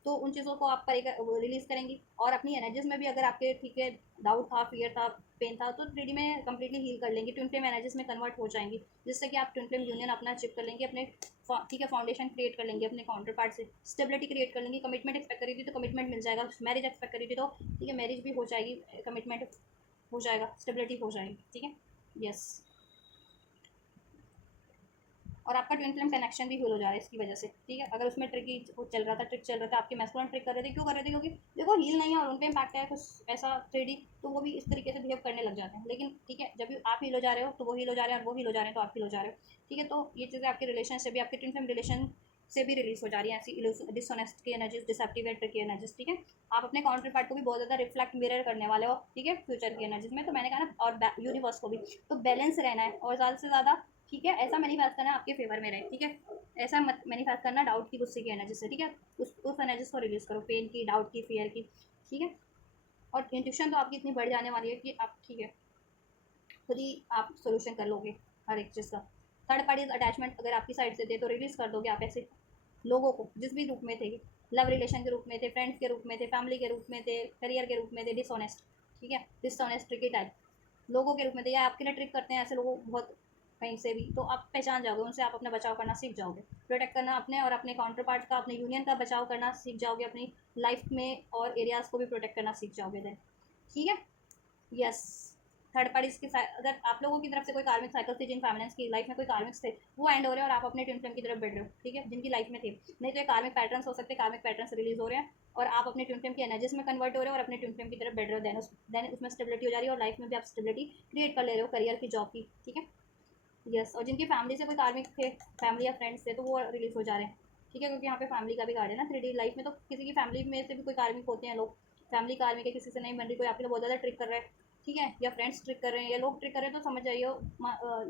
तो उन चीज़ों को आप रिलीज़ करेंगी। और अपनी एनर्जीज में भी अगर आपके, ठीक है, डाउट था, फियर था, पेन था, तो 3D में कंप्लीटली हील कर लेंगी, ट्विन फ्लेम एनर्जीज में कन्वर्ट हो जाएंगी, जिससे कि आप ट्विन फ्लेम यूनियन अपना अचीव कर लेंगे अपने। ठीक है, फाउंडेशन क्रिएट कर लेंगे अपने काउंटर पार्ट से, स्टेबिलिटी क्रिएट कर लेंगे। कमिटमेंट एक्सपेक्ट करी थी तो कमिटमेंट मिल जाएगा, मैरिज एक्सपेक्ट करी थी तो ठीक है, मैरिज भी हो जाएगी, कमिटमेंट हो जाएगा, स्टेबिलिटी हो जाएगी। ठीक है, यस। और आपका ट्विन फ्लेम कनेक्शन भी हील हो जा रहा है इसकी वजह से। ठीक है, अगर उसमें ट्रिक चल रहा था, ट्रिक चल रहा था, आपके मैस्कुलिन ट्रिक कर रहे थे, क्यों कर रहे थे, क्योंकि देखो हील नहीं है और उन पर इम्पैक्ट है कुछ ऐसा 3D, तो वो भी इस तरीके से बिहेव करने लग जाते हैं। लेकिन ठीक है, जब भी आप हील हो जा रहे हो तो वो हील हो जा रहे हैं, और वो हील हो जा रहे हैं तो आप हील हो जा रहे हो। ठीक है, तो ये चीज़ें आपके रिलेशन से भी, आपके ट्विन फ्लेम रिलेशन से भी रिलीज हो जा रही है ऐसी डिसऑनेस्ट की energies, deceptive and tricky energies. ठीक है, आप अपने काउंटर पार्ट को भी बहुत ज़्यादा रिफ्लेक्ट, मिरर करने वाले हो। ठीक है, फ्यूचर की एनर्जीज में, तो मैंने कहा ना, और यूनिवर्स को भी तो बैलेंस रहना है और ज़्यादा से ज़्यादा। ठीक है, ऐसा मैनिफेस्ट करना आपके फेवर में रहे। ठीक है, ऐसा मत मैनिफेस्ट करना डाउट की, गुस्से की एनर्जी से। ठीक है, उस एनर्जीज को रिलीज करो, पेन की, डाउट की, फियर की। ठीक है, और इंट्यूशन तो आपकी इतनी बढ़ जाने वाली है कि आप, ठीक है, खुद ही आप सोल्यूशन कर लोगे हर एक चीज़ का। थर्ड पार्टीज अटैचमेंट अगर आपकी साइड से थे तो रिलीज कर दोगे आप ऐसे लोगों को, जिस भी रूप में थे, लव रिलेशन के रूप में थे, फ्रेंड्स के रूप में थे, फैमिली के रूप में थे, करियर के रूप में थे, डिसऑनेस्ट। ठीक है, डिसऑनेस्ट ट्रिकी टाइप लोगों के रूप में थे, या आपके लिए ट्रिक करते हैं ऐसे लोगों बहुत कहीं से भी, तो आप पहचान जाओगे उनसे, आप अपना बचाव करना सीख जाओगे, प्रोटेक्ट करना अपने और अपने काउंटर पार्ट का, अपने यूनियन का बचाव करना सीख जाओगे, अपनी लाइफ में और एरियाज़ को भी प्रोटेक्ट करना सीख जाओगे देन। ठीक है, यस। थर्ड पार्टीज के साथ अगर आप लोगों की तरफ से कोई कार्मिक साइकिल थे, जिन फैमिलीज की लाइफ में कोई कार्मिक्स थे, वो एंड हो रहे हैं और आप अपने ट्विन फ्लेम की तरफ बढ़ रहे हो। ठीक है, जिनकी लाइफ में थे, नहीं तो ये कार्मिक पैटर्न्स हो सकते हैं, कार्मिक पैटर्न्स रिलीज हो रहे हैं और आप अपने ट्विन फ्लेम की एनर्जीज में कन्वर्ट हो रहे हो और अपने ट्विन फ्लेम की तरफ बढ़ रहे हो। देन उसमें स्टेबिलिटी हो जा रही है और लाइफ में भी आप स्टेबिलिटी क्रिएट कर ले रहे हो, करियर की, जॉब की। ठीक है, यस। और जिनकी फैमिली से कोई कार्मिक थे, फैमिली या फ्रेंड्स थे, तो वो रिलीज हो जा रहे हैं। ठीक है, क्योंकि यहाँ पे फैमिली का भी कार्ड है ना 3D लाइफ में, तो किसी की फैमिली में से भी कोई कार्मिक होते हैं लोग, फैमिली कार्मिक है, किसी से नहीं बन रही, कोई आपके लिए बहुत ज़्यादा ट्रिक कर रहा है। ठीक है, या फ्रेंड्स ट्रिक कर रहे हैं या लोग ट्रिक कर रहे हैं, तो समझ जाइए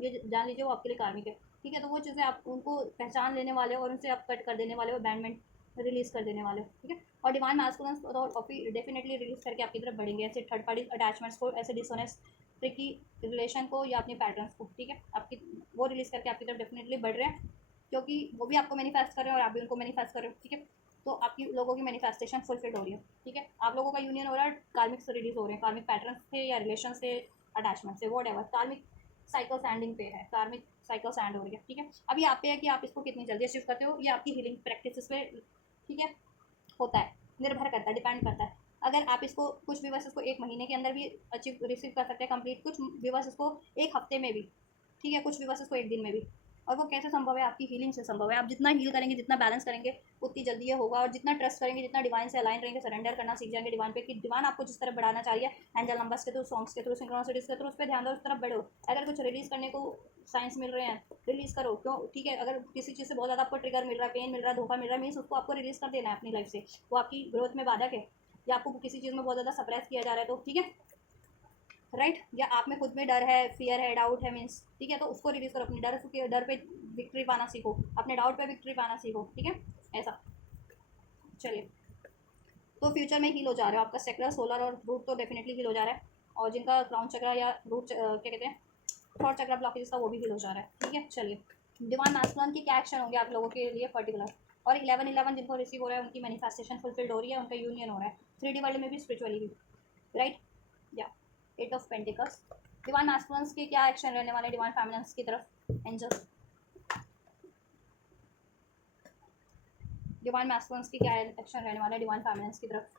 ये जान लीजिए वो आपके लिए कार्मिक है। ठीक है, तो वो चीज़ें आप उनको पहचान लेने वाले हो और उनसे आप कट कर देने वाले हो, अबैंडमेंट रिलीज कर देने वाले हो। ठीक है, और डिवाइन मास्कुलिन्स तो डेफिनेटली रिलीज करके आपकी तरफ बढ़ेंगे, ऐसे थर्ड पार्टी अटैचमेंट्स को, ऐसे डिसऑनेस्ट ट्रिकी रिलेशन को या अपने पैटर्न्स को। ठीक है, आपकी वो रिलीज करके आपकी तरफ डेफिनेटली बढ़ रहे हैं, क्योंकि वो भी आपको मैनिफेस्ट कर रहे हैं और आप भी उनको मैनिफेस्ट कर रहे हो। ठीक है, तो आपकी लोगों की मैनिफेस्टेशन फुलफिल हो रही है। ठीक है, आप लोगों का यूनियन हो रहा है, कार्मिक से रिलीज हो रहे हैं, कार्मिक पैटर्न से या रिलेशन से, अटैचमेंट से, वॉट एवर, कार्मिक साइकिल एंडिंग पे है, कार्मिक साइकिल एंड हो रही है। ठीक है, अभी आप पे है कि आप इसको कितनी जल्दी अचीव करते हो, ये आपकी हीलिंग प्रैक्टिस पे, ठीक है, होता है, निर्भर करता है, डिपेंड करता है। अगर आप इसको, कुछ व्यूवर्स इसको 1 महीने के अंदर भी अचीव रिसीव कर सकते हैं कंप्लीट, कुछ व्यूवर्स इसको 1 हफ्ते में भी। ठीक है, कुछ व्यूवर्स इसको 1 दिन में भी। और वो कैसे संभव है, आपकी हीलिंग से संभव है। आप जितना हील करेंगे, जितना बैलेंस करेंगे, उतनी जल्दी ये होगा। और जितना ट्रस्ट करेंगे, जितना डिवाइन से अलाइन रहेंगे, सरेंडर करना सीख जाएंगे डिवाइन पे, कि डिवाइन आपको जिस तरफ बढ़ाना चाहिए, एंजल नंबर्स के थ्रू, सॉन्ग्स के थ्रू, सिंक्रोनिसिटीज के थ्रू, उस पर ध्यान दो, उस तरफ बढ़ो। अगर कुछ रिलीज करने को साइंस मिल रहे हैं, रिलीज करो, क्यों। ठीक है, अगर किसी चीज़ से बहुत ज़्यादा आपको ट्रिगर मिल रहा है, पेन मिल रहा है, धोखा मिल रहा है, मीन्स उसको आपको रिलीज कर देना है अपनी लाइफ से, वो आपकी ग्रोथ में बाधक है, या आपको किसी चीज़ में बहुत ज़्यादा सप्रेस किया जा रहा है, तो ठीक है, राइट, या आप में खुद में डर है, फियर है, डाउट है, मीन्स, ठीक है, तो उसको रिलीज करो, अपने डर पे विक्ट्री पाना सीखो, अपने डाउट पे विक्ट्री पाना सीखो। ठीक है, ऐसा। चलिए, तो फ्यूचर में हील हो जा रहा है आपका सेक्टर, सोलर और रूट तो डेफिनेटली हील हो जा रहा है, और जिनका क्राउन चक्र या रूट क्या कहते हैं, थॉट चक्र ब्लॉकेज का, वो भी हील हो जा रहा है। ठीक है, चलिए, डिवाइन मास्कुलिन के क्या एक्शन होंगे आप लोगों के लिए पर्टिकुलर। और 11-11 जिनको रिसीव हो रहा है उनकी मैनिफेस्टेशन फुलफिल्ड हो रही है, उनका यूनियन हो रहा है 3D वर्ल्ड में भी, स्पिरिचुअली भी, राइट। या 8 ऑफ पेंटिकल्स, डिवाइन मैस्कुलिन्स के क्या एक्शन रहने वाले डिवाइन फेमिनिन्स की तरफ, एंजल्स, डिवाइन मैस्कुलिन्स की क्या एक्शन रहने वाला है डिवाइन फेमिनिन्स की तरफ,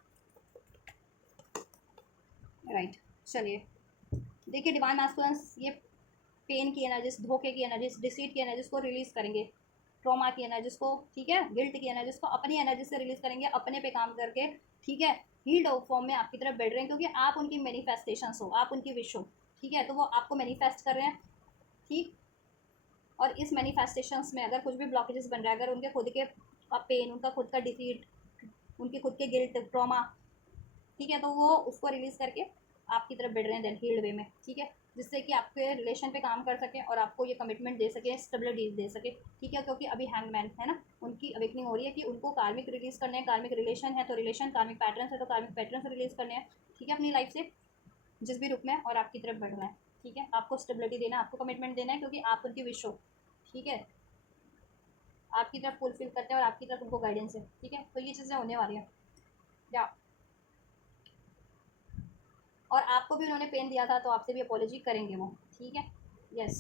राइट। चलिए देखिए, डिवाइन मैस्कुलिन्स ये पेन की एनर्जीज, धोखे की एनर्जीज, डिसीट की एनर्जीज को रिलीज करेंगे, ट्रॉमा की एनर्जीज को, ठीक है, गिल्ट की एनर्जीज को अपनी एनर्जी से रिलीज करेंगे, अपने पे काम करके, ठीक है, हील्ड फॉर्म में आपकी तरफ बढ़ रहे हैं, क्योंकि आप उनकी मैनिफेस्टेशंस हो, आप उनकी विश हो, ठीक है, तो वो आपको मैनिफेस्ट कर रहे हैं, ठीक। और इस मैनिफेस्टेशंस में अगर कुछ भी ब्लॉकेजेस बन रहा है, अगर उनके खुद के पेन, उनका खुद का डिसीट, उनके खुद के गिल्ट, ट्रॉमा, ठीक है, तो वो उसको रिलीज करके आपकी तरफ बढ़ रहे हैं देन हील्ड वे में, ठीक है, जिससे कि आपके रिलेशन पे काम कर सके और आपको ये कमिटमेंट दे सके, स्टेबिलिटी दे सके, ठीक है, क्योंकि अभी हैंगमैन है ना, उनकी अवेकनिंग हो रही है कि उनको कार्मिक रिलीज करने हैं, कार्मिक रिलेशन है तो रिलेशन, कार्मिक पैटर्न है तो कार्मिक पैटर्न से रिलीज करने हैं, ठीक है, अपनी लाइफ से जिस भी रूप में, और आपकी तरफ बढ़ना है, ठीक है, आपको स्टेबिलिटी देना है, आपको कमिटमेंट देना है, क्योंकि आप उनकी विश हो, ठीक है, आपकी तरफ फुलफिल करते हैं और आपकी तरफ उनको गाइडेंस है, ठीक है, तो ये चीज़ें होने वाली हैं, या और आपको भी उन्होंने पेन दिया था तो आपसे भी अपॉलॉजी करेंगे वो, ठीक है, यस,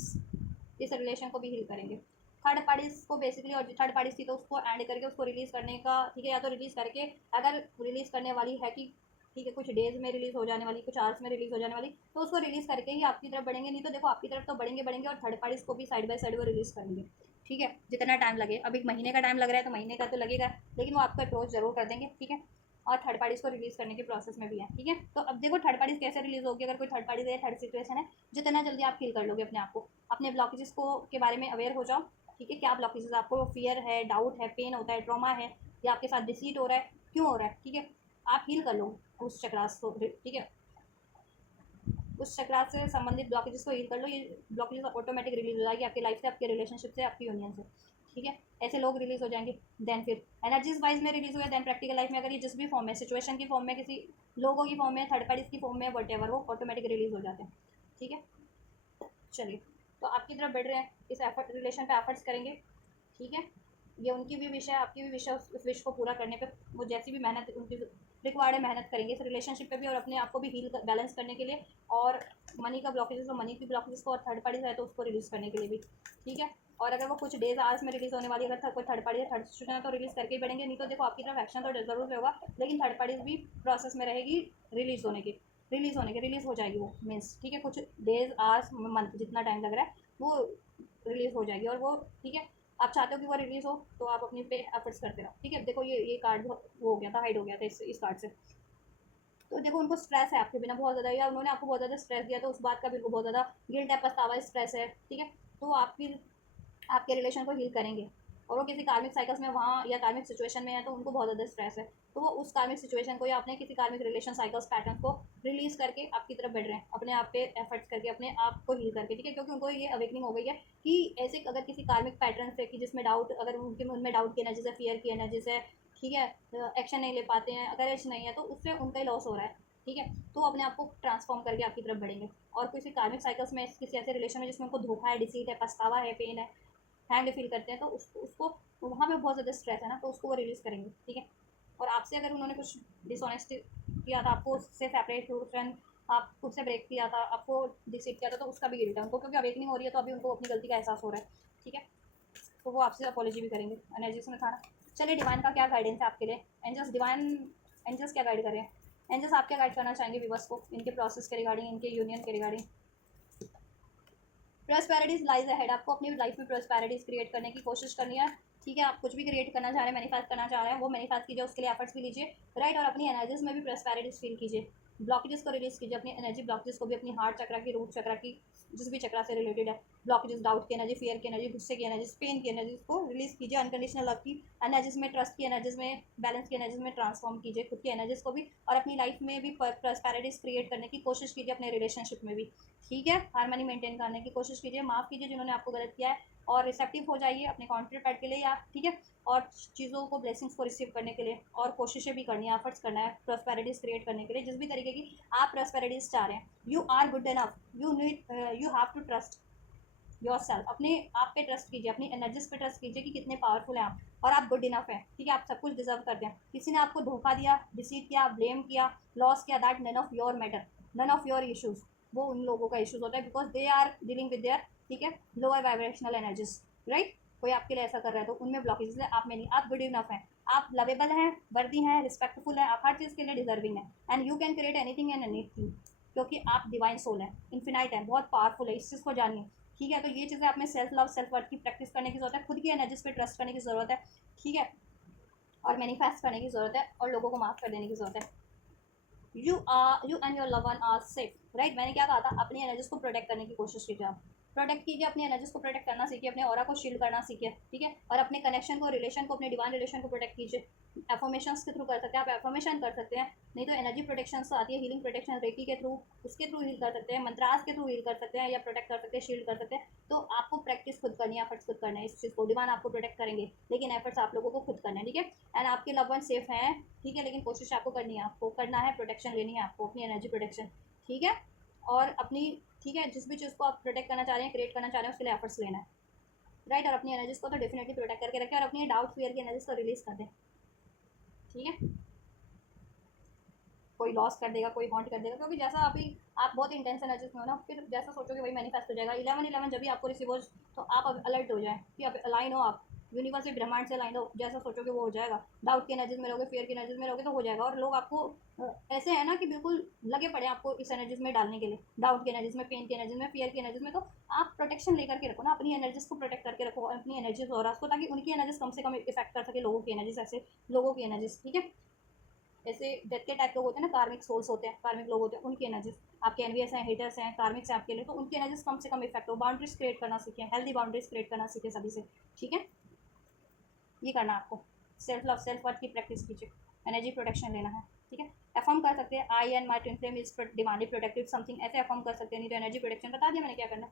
इस रिलेशन को भी हील करेंगे। थर्ड पार्टीज को बेसिकली, और थर्ड पार्टीज थी तो उसको एंड करके उसको रिलीज़ करने का, ठीक है, या तो रिलीज़ करके, अगर रिलीज़ करने वाली है कि ठीक है कुछ डेज में रिलीज़ हो जाने वाली, कुछ आवर्स में रिलीज़ हो जाने वाली, तो उसको रिलीज़ करके ही आपकी तरफ बढ़ेंगे, नहीं तो देखो आपकी तरफ तो बढ़ेंगे बढ़ेंगे और थर्ड पार्टीज को भी साइड बाय साइड वो रिलीज़ करेंगे, ठीक है, जितना टाइम लगे, अब एक महीने का टाइम लग रहा है तो महीने का तो लगेगा, लेकिन वो आपका अप्रोच जरूर कर देंगे, ठीक है, और थर्ड पार्टीज को रिलीज़ करने के प्रोसेस में भी है, ठीक है, तो अब देखो थर्ड पार्टीज कैसे रिलीज़ होगी, अगर कोई थर्ड पार्टी है, थर्ड सिचुएशन है, जितना जल्दी आप फील कर लोगे अपने आप को, अपने ब्लॉकेजेस को के बारे में अवेयर हो जाओ, ठीक है, क्या ब्लॉकेजेस आपको, फियर है, डाउट है, पेन होता है, ट्रॉमा है, या आपके साथ डिसीट हो रहा है, क्यों हो रहा है, ठीक है, आप हील कर लो उस चक्रास को, ठीक है, उस चक्रास से संबंधित ब्लॉकेजेस को हील कर लो, ये ब्लॉकेजेस ऑटोमेटिक रिलीज हो जाएगी आपकी लाइफ से, आपके रिलेशनशिप से, आपकी यूनियन से, ठीक है, ऐसे लोग रिलीज हो जाएंगे। देन फिर एनर्जीज वाइज में रिलीज हुए, देन प्रैक्टिकल लाइफ में अगर ये जिस भी फॉर्म में, सिचुएशन की फॉर्म में, किसी लोगों की फॉर्म में, थर्ड पार्टीज की फॉर्म में, वट एवर, वो ऑटोमेटिक रिलीज हो जाते हैं, ठीक है। चलिए, तो आपकी तरफ बढ़ रहे हैं, इस एफर्ट, रिलेशन पे एफर्ट्स करेंगे, ठीक है, ये उनकी भी विश है, आपकी भी विश है, उस विश को पूरा करने पे वो जैसी भी मेहनत उनकी रिक्वायर्ड है, मेहनत करेंगे इस रिलेशनशिप पे भी, और अपने आप को भी हील बैलेंस करने के लिए, और मनी का ब्लॉकेजेस हो, मनी की ब्लॉकेजेस को, और थर्ड पार्टीज है तो उसको रिलीज़ करने के लिए भी, ठीक है, और अगर वो कुछ डेज आवर्स में रिलीज़ होने वाली, अगर कोई थर्ड पार्टी है, थर्ड सिचुएशन है तो रिलीज़ करके ही बढ़ेंगे, नहीं तो देखो आपकी तरफ एक्शन तो जरूर से होगा, लेकिन थर्ड पार्टीज भी प्रोसेस में रहेगी रिलीज़ होने की, रिलीज़ हो जाएगी वो, मीन्स, ठीक है, कुछ डेज आवर्स मंथ जितना टाइम लग रहा है वो रिलीज़ हो जाएगी, और वो, ठीक है, आप चाहते हो कि वो रिलीज़ हो तो आप अपनी पे एफर्ट्स करते रहो, ठीक है, देखो ये कार्ड वो हो गया था, हाइड हो गया था इस कार्ड से, तो देखो उनको स्ट्रेस है आपके बिना बहुत ज़्यादा, या उन्होंने आपको बहुत ज़्यादा स्ट्रेस दिया तो उस बात का भी उनको बहुत ज़्यादा गिल्ट है, पछतावा, स्ट्रेस है, ठीक है, तो आपकी आपके रिलेशन को हील करेंगे, और वो किसी कार्मिक साइकिल्स में वहाँ या कार्मिक सिचुएशन में है तो उनको बहुत ज़्यादा स्ट्रेस है, तो वो उस कार्मिक सिचुएशन को या अपने किसी कार्मिक रिलेशन साइकिल्स पैटर्न को रिलीज़ करके आपकी तरफ बढ़ रहे हैं, अपने आप पे एफर्ट्स करके, अपने आप को हील करके, ठीक है, क्योंकि उनको ये अवेकनिंग हो गई है कि ऐसे अगर किसी कार्मिक पैटर्न से कि जिसमें डाउट, अगर उनके उनमें डाउट की एनर्जीज है, फियर की एनर्जीज है, ठीक है, एक्शन नहीं ले पाते हैं, अगर एज नहीं है तो उससे उनका ही लॉस हो रहा है, ठीक है, तो अपने आप को ट्रांसफॉर्म करके आपकी तरफ बढ़ेंगे, और किसी कार्मिक साइकिल्स में, किसी ऐसे रिलेशन में जिसमें उनको धोखा है, डिसीट है, पछतावा है, पेन है, हैंग फील करते हैं, तो उसको वहाँ पे बहुत ज़्यादा स्ट्रेस है ना, तो उसको वो रिलीज़ करेंगे, ठीक है, और आपसे अगर उन्होंने कुछ डिसऑनेस्ट किया था, आपको उससे सेपरेट फ्रेंड, आप उससे ब्रेक किया था, आपको डिसीट किया था, तो उसका भी गिल्ट है उनको, क्योंकि अवेकनिंग हो रही है तो अभी उनको अपनी गलती का एहसास हो रहा है, ठीक है, तो वो आपसे अपॉलॉजी भी करेंगे एनर्जीज में खाना। चलिए, डिवाइन का क्या गाइडेंस है आपके लिए, एंजल्स, डिवाइन एंजल्स क्या गाइड करें, एंजल्स आप क्या गाइड करना चाहेंगे व्यूअर्स को इनके प्रोसेस के रिगार्डिंग, इनके यूनियन के रिगार्डिंग। प्रॉस्पेरिटीज लाइज अहेड, आपको अपनी लाइफ में प्रॉस्पेरिटीज क्रिएट करने की कोशिश करनी है, ठीक है, आप कुछ भी क्रिएट करना चाह रहे हैं, मैनिफेस्ट करना चाह रहे हैं, वो मैनिफेस्ट कीजिए, उसके लिए एफर्ट्स भी लीजिए, राइट, और अपनी एनर्जीज में भी प्रॉस्पेरिटीज फील कीजिए, ब्लॉकेजेस को रिलीज कीजिए, अपनी एनर्जी ब्लॉकेजेस को भी, अपनी हार्ट चक्रा की, रूट चक्रा की, जिस भी चक्रा से रिलेटेड है, ब्लॉकेजेस, डाउट की एनर्जी, फियर की एनर्जी, गुस्से की एनर्जी, पेन की एनर्जीज को रिलीज कीजिए, अनकंडीशनल लव की एनर्जीज में, ट्रस्ट की एनर्जीज में, बैलेंस की एनर्जीज में ट्रांसफॉर्म कीजिए खुद की एनर्जीज को भी, और अपनी लाइफ में भी प्रॉस्पेरिटीज क्रिएट करने की कोशिश कीजिए, अपने रिलेशनशिप में भी, ठीक है, हार्मनी मेंटेन करने की कोशिश कीजिए, माफ़ कीजिए जिन्होंने आपको गलत किया है, और रिसेप्टिव हो जाइए अपने काउंटर पैड के लिए, या ठीक है, और चीज़ों को, ब्लेसिंग्स को रिसीव करने के लिए, और कोशिशें भी करनी है, एफर्ट्स करना है प्रॉस्पेरिटीज क्रिएट करने के लिए, जिस भी तरीके की आप प्रॉस्पेरिटीज चाह रहे हैं, you are good enough, you need, you have to trust, yourself, अपने आप पे ट्रस्ट कीजिए, अपनी एनर्जीज पे ट्रस्ट कीजिए कि कितने पावरफुल हैं आप और आप गुड इनफ हैं, ठीक है, आप सब कुछ डिजर्व करते हैं। किसी ने आपको धोखा दिया, डिसीट किया, ब्लेम किया, लॉस किया, that none of your matter, none of your issues, वो उन लोगों का इशूज़ होता है, because they are dealing with their, ठीक है, लोअर वाइब्रेशनल एनर्जीज, राइट। कोई आपके लिए ऐसा कर रहा है तो उनमें ब्लॉकेज है, आप में नहीं, आप गुड इनफ हैं, आप लवेबल हैं, वर्दी हैं, रिस्पेक्टफुल हैं, आप हर चीज़ के लिए डिजर्विंग हैं, and you can create anything and anything, क्योंकि आप डिवाइन सोल हैं, इन्फिनाइट है, बहुत पावरफुल है, इस चीज़ को जानिए, ठीक है। तो ये चीज़ें आप में सेल्फ लव, सेल्फ वर्थ की प्रैक्टिस करने की जरूरत है, खुद की एनर्जीज पे ट्रस्ट करने की ज़रूरत है, ठीक है, और मैनिफेस्ट करने की ज़रूरत है, और लोगों को माफ़ कर देने की ज़रूरत है। You and your love one are safe, right. मैंने क्या कहा था, अपनी एनर्जीज को प्रोटेक्ट करने की कोशिश कीजिए, आप प्रोटेक्ट कीजिए, अपनी एनर्जीज को प्रोटेक्ट करना सीखिए, अपने ऑरा को शील्ड करना सीखिए, ठीक है, और अपने कनेक्शन को, रिलेशन को, अपने डिवाइन रिलेशन को प्रोटेक्ट कीजिए। एफर्मेशंस के थ्रू कर सकते हैं, आप एफर्मेशन कर सकते हैं, नहीं तो एनर्जी प्रोटेक्शन से आती है, हीलिंग प्रोटेक्शन रेकी के थ्रू, उसके थ्रू हील कर सकते हैं, मंत्रास के थ्रू हील कर सकते हैं, या प्रोटेक्ट कर सकते हैं, शील्ड कर सकते हैं। तो आपको प्रैक्टिस खुद करनी है, एफर्ट्स खुद करना है, इस चीज़ को डिवाइन आपको प्रोटेक्ट करेंगे, लेकिन एफर्ट्स आप लोगों को खुद करना है, ठीक है। एंड आपके लव वन सेफ हैं, ठीक है, लेकिन कोशिश आपको करनी है, आपको करना है, प्रोटेक्शन लेनी है आपको, अपनी एनर्जी प्रोटेक्शन, ठीक है, और अपनी, ठीक है, जिस भी चीज़ को आप प्रोटेक्ट करना चाह रहे हैं, क्रिएट करना चाह रहे हैं, उसके लिए एफर्ट्स लेना है, राइट। और अपनी एनर्जीज को तो डेफिनेटली प्रोटेक्ट करके रखें, और अपनी डाउट फियर की एनर्जीज को रिलीज कर दें, ठीक है। कोई लॉस कर देगा, कोई हॉन्ट कर देगा, क्योंकि जैसा अभी आप बहुत इंटेंस एनर्जीज में हो ना, फिर जैसा सोचोगे वही मैनिफेस्ट हो जाएगा। 11-11 जब भी आपको रिसीव हो तो आप अब अलर्ट हो जाए कि अब अलाइन हो, आप यूनिवर्स से, ब्रह्मांड से अलाइन हो, जैसा सोचोगे वो हो जाएगा। डाउट की एनर्जीज में रहोगे, फियर की एनर्जीज में रहोगे तो हो जाएगा। और लोग आपको ऐसे है ना कि बिल्कुल लगे पड़े आपको इस एनर्जीज में डालने के लिए, डाउट की एनर्जीज में, पेन की एनर्जीज में, फियर की एनर्जीज में। तो आप प्रोटेक्शन लेकर के रखो ना, अपनी एनर्जीज को प्रोटेक्ट करके रखो, अपनी एनर्जीज और को, ताकि उनकी एनर्जीज कम से कम इफेक्ट कर सके लोगों की एनर्जीज, ऐसे लोगों की एनर्जीज, ठीक है। ऐसे डेथ के टाइप लोग होते हैं ना, कार्मिक सोल्स होते हैं, कार्मिक लोग होते हैं, उनकी एनर्जीज, आपके एनवीएस हैं, हेटर्स हैं, कार्मिक्स हैं आपके लिए, तो उनकी एनर्जीज कम से कम इफेक्ट हो। बाउंड्रीज क्रिएट करना सीखें, हेल्दी बाउंड्रीज क्रिएट करना सीखें सभी से, ठीक है। ये करना आपको, सेल्फ लव, सेल्फ वर्थ की प्रैक्टिस कीजिए, एनर्जी प्रोटेक्शन लेना है, ठीक है। एफर्म कर सकते हैं, I and my twin flame is demanding protective something, ऐसे एफर्म कर सकते हैं। नहीं तो एनर्जी प्रोटेक्शन बता दिया मैंने क्या करना।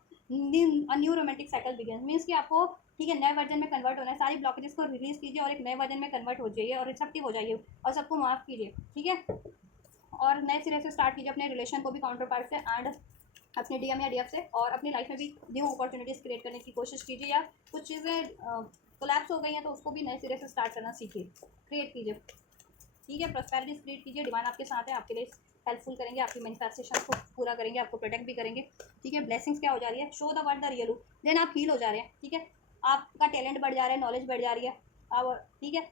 New romantic cycle begin, means कि आपको, ठीक है, नए वर्जन में कन्वर्ट होना है। सारी ब्लॉकेजेस को रिलीज कीजिए और एक नए वर्जन में कन्वर्ट हो जाइए और रिसेप्टिव हो जाइए और सबको माफ़ कीजिए, ठीक है। और नए सिरे से स्टार्ट कीजिए अपने रिलेशन को भी काउंटर पार्ट से, एंड अपने डीएम या डीएफ से, और अपनी लाइफ में भी न्यू अपॉर्चुनिटीज़ क्रिएट करने की कोशिश कीजिए, या कुछ चीज़ें कोलैप्स हो गई हैं तो उसको भी नए सिरे से स्टार्ट करना सीखिए, क्रिएट कीजिए, ठीक है। प्रॉस्पेरिटीज क्रिएट कीजिए, डिवाइन आपके साथ है, आपके लिए हेल्पफुल करेंगे, आपकी मैनिफेस्टेशन को पूरा करेंगे, आपको प्रोटेक्ट भी करेंगे, ठीक है। ब्लेसिंग्स क्या हो जा रही है, show the world the real you, then आप हील हो जा रहे हैं, ठीक है। आपका टैलेंट बढ़ जा रहा है, नॉलेज बढ़ जा रही है, आप, ठीक है,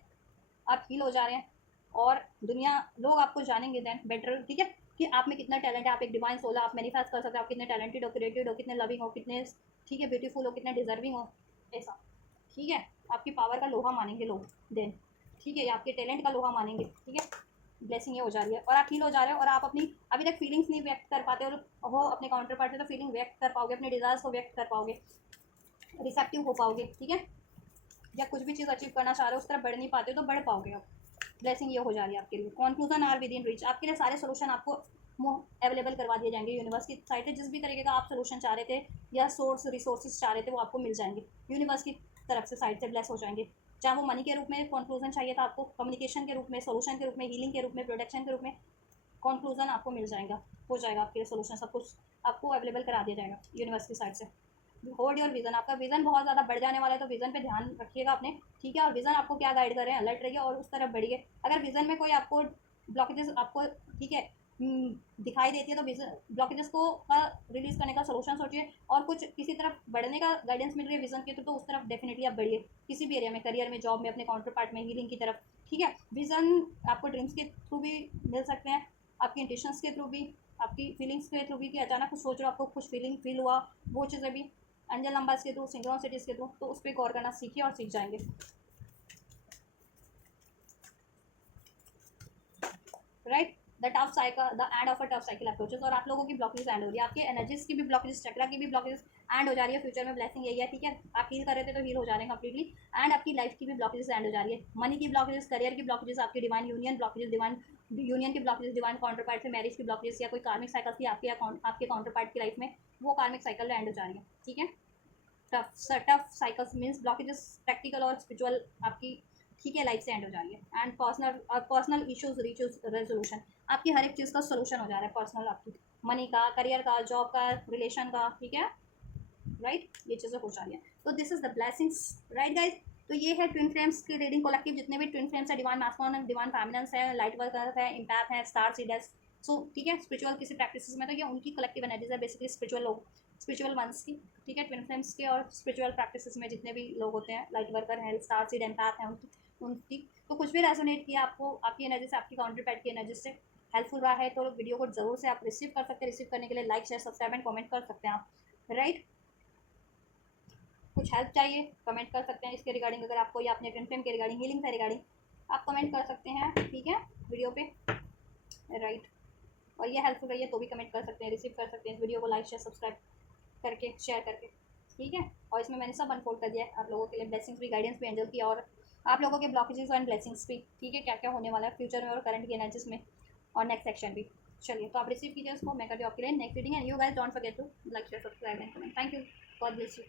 आप हील हो जा रहे हैं, और दुनिया, लोग आपको जानेंगे देन बेटर, ठीक है, कि आप में कितना टैलेंट है, आप एक डिवाइन सोल है, आप मैनिफेस्ट कर सकते हैं, आप कितने टैलेंटेड हो, क्रिएटिव हो, कितने लविंग हो, कितने, ठीक है, ब्यूटीफुल हो, कितने डिजर्विंग हो, ऐसा, ठीक है। आपकी पावर का लोहा मानेंगे लोग देन, ठीक है, आपके टैलेंट का लोहा मानेंगे, ठीक है। ब्लेसिंग ये हो जा रही है, और आप हील हो जा रहे हो, और आप अपनी अभी तक फीलिंग्स नहीं व्यक्त कर पाते और हो अपने काउंटर पार्ट से, तो फीलिंग व्यक्त कर पाओगे, अपने डिजायर्स को व्यक्त कर पाओगे, रिसेप्टिव हो पाओगे, ठीक है। या कुछ भी चीज़ अचीव करना चाह रहे हो, उस तरफ बढ़ नहीं पाते तो बढ़ पाओगे आप। ब्लेसिंग ये हो जा रही है आपके लिए। Conclusion are within reach, आपके लिए सारे सोल्यूशन आपको अवेलेबल करवा दिए जाएंगे यूनिवर्स की साइड से। जिस भी तरीके का आप सोल्यूशन चाह रहे थे या सोर्स रिसोर्सेज चाह रहे थे वो आपको मिल जाएंगे यूनिवर्स की तरफ से, साइड से ब्लेस हो जाएंगे। चाहे वो मनी के रूप में कंक्लूजन चाहिए था आपको, कम्युनिकेशन के रूप में, सोल्यूशन के रूप में, हीलिंग के रूप में, प्रोटेक्शन के रूप में, कंक्लूजन आपको मिल जाएगा, हो जाएगा आपके लिए सोल्यूशन, सब कुछ आपको अवेलेबल करा दिया जाएगा यूनिवर्स की साइड से। होल्ड योर विजन, आपका विजन बहुत ज़्यादा बढ़ जाने वाला है, तो विजन पे ध्यान रखिएगा अपने, ठीक है। और विजन आपको क्या गाइड कर रहे हैं, अलर्ट रहिए और उस तरफ बढ़िए। अगर विजन में कोई आपको ब्लॉकेजेस आपको, ठीक है, दिखाई देती है, तो विजन ब्लॉकेजेस को रिलीज करने का सोल्यूशन सोचिए, और कुछ किसी तरफ बढ़ने का गाइडेंस मिल रही है विजन के थ्रू, तो उस तरफ डेफिनेटली आप बढ़िए, किसी भी एरिया में, करियर में, जॉब में, अपने काउंटर पार्ट में, हीलिंग की तरफ, ठीक है। विजन आपको ड्रीम्स के थ्रू भी मिल सकते हैं, आपकी इंटेंशंस के थ्रू भी, आपकी फीलिंग्स के थ्रू भी, कि अचानक कुछ सोच रहे हो, आपको कुछ फील हुआ, वो चीज़ें भी एंजल नंबर्स के थ्रू, सिंक्रोनिसिटीज के थ्रू, तो उस पर गौर करना सीखिए और सीख जाएंगे, right. The tough cycle, the end of a tough cycle approaches, और आप लोगों की ब्लॉकेज एंड हो रही है, आपके एनर्जीज की भी ब्लॉकेज, चक्रा की भी ब्लॉकेज एंड हो जा रही है। फ्यूचर में ब्लेसिंग यही है, ठीक है। आप हील कर रहे थे तो हील हो जा रहे हैं कंप्लीटली, एंड आपकी लाइफ की भी ब्लॉकेज एंड हो जा रही है। मनी की ब्लॉकेज, करियर की ब्लॉकेज, आपकी divine union blockage, divine union की ब्लॉकेज, डिवाइन काउंटर पार्ट से मैरिज की ब्लॉकेज, या कोई कार्मिक साइकिल थी आपके काउंटर पार्ट की लाइफ में, वो कार्मिक साइकिल एंड हो जा रही है, ठीक है। Tough cycles means blockages practical और स्पिरिचुअल आपकी, ठीक है, लाइफ से एंड हो जा रही है। And personal issues reach resolution, आपकी हर एक चीज़ का सोल्यूशन हो जा रहा है, पर्सनल, आपकी मनी का, करियर का, जॉब का, रिलेशन का, ठीक है, राइट, ये चीज़ें हो जा रही हैं। तो this is the blessings, right guys. तो ये है ट्विन फ्लेम्स की रीडिंग कलेक्टिव, जितने भी ट्विन फ्लेम्स है, डिवाइन मैस्कुलिन, डिवाइन फेमिनिन्स है, लाइट वर्कर्स है, इम्पैथ है, स्टार सीडर्स, सो ठीक है, स्पिरिचुअल किसी प्रैक्टिस में, तो ये उनकी कलेक्टिव एनर्जीज है बेसिकली, स्पिरिचुअल लोग, स्पिरिचुअल वंस की, ठीक है, ट्विन फ्लेम्स के और स्पिरिचुअल प्रैक्टिस में जितने भी लोग होते हैं, लाइट वर्कर हैं, स्टार सीड, एम्पैथ हैं, उनकी तो कुछ भी रेजोनेट किया आपको आपकी एनर्जी से, आपकी काउंटर पैड की एनर्जी से हेल्पफुल रहा है, तो वीडियो को जरूर से आप रिसीव कर सकते हैं। रिसीव करने के लिए like share subscribe and comment कर सकते हैं आप, राइट। कुछ हेल्प चाहिए कमेंट कर सकते हैं इसके रिगार्डिंग, अगर आपको या अपने ट्विन फ्लेम के रिगार्डिंग, हीलिंग के रिगार्डिंग आप कमेंट कर सकते हैं, ठीक है, वीडियो पे, राइट। और ये हेल्पफुल रही है तो भी कमेंट कर सकते हैं, रिसीव कर सकते हैं इस वीडियो को लाइक शेयर सब्सक्राइब करके, शेयर करके, ठीक है। और इसमें मैंने सब अनफोल्ड कर दिया है आप लोगों के लिए, ब्लेसिंग्स भी, गाइडेंस भी एंजल की, और आप लोगों के ब्लॉकेजेस एंड ब्लेसिंग्स भी, ठीक है, क्या क्या होने वाला है फ्यूचर में और करंट की एनर्जीज में, और नेक्स्ट सेक्शन भी। चलिए, तो आप रिसीव कीजिए उसको, मैं कर दूँ आपके लिए next reading, and you guys don't forget to like share subscribe and comment. Thank you, God bless you.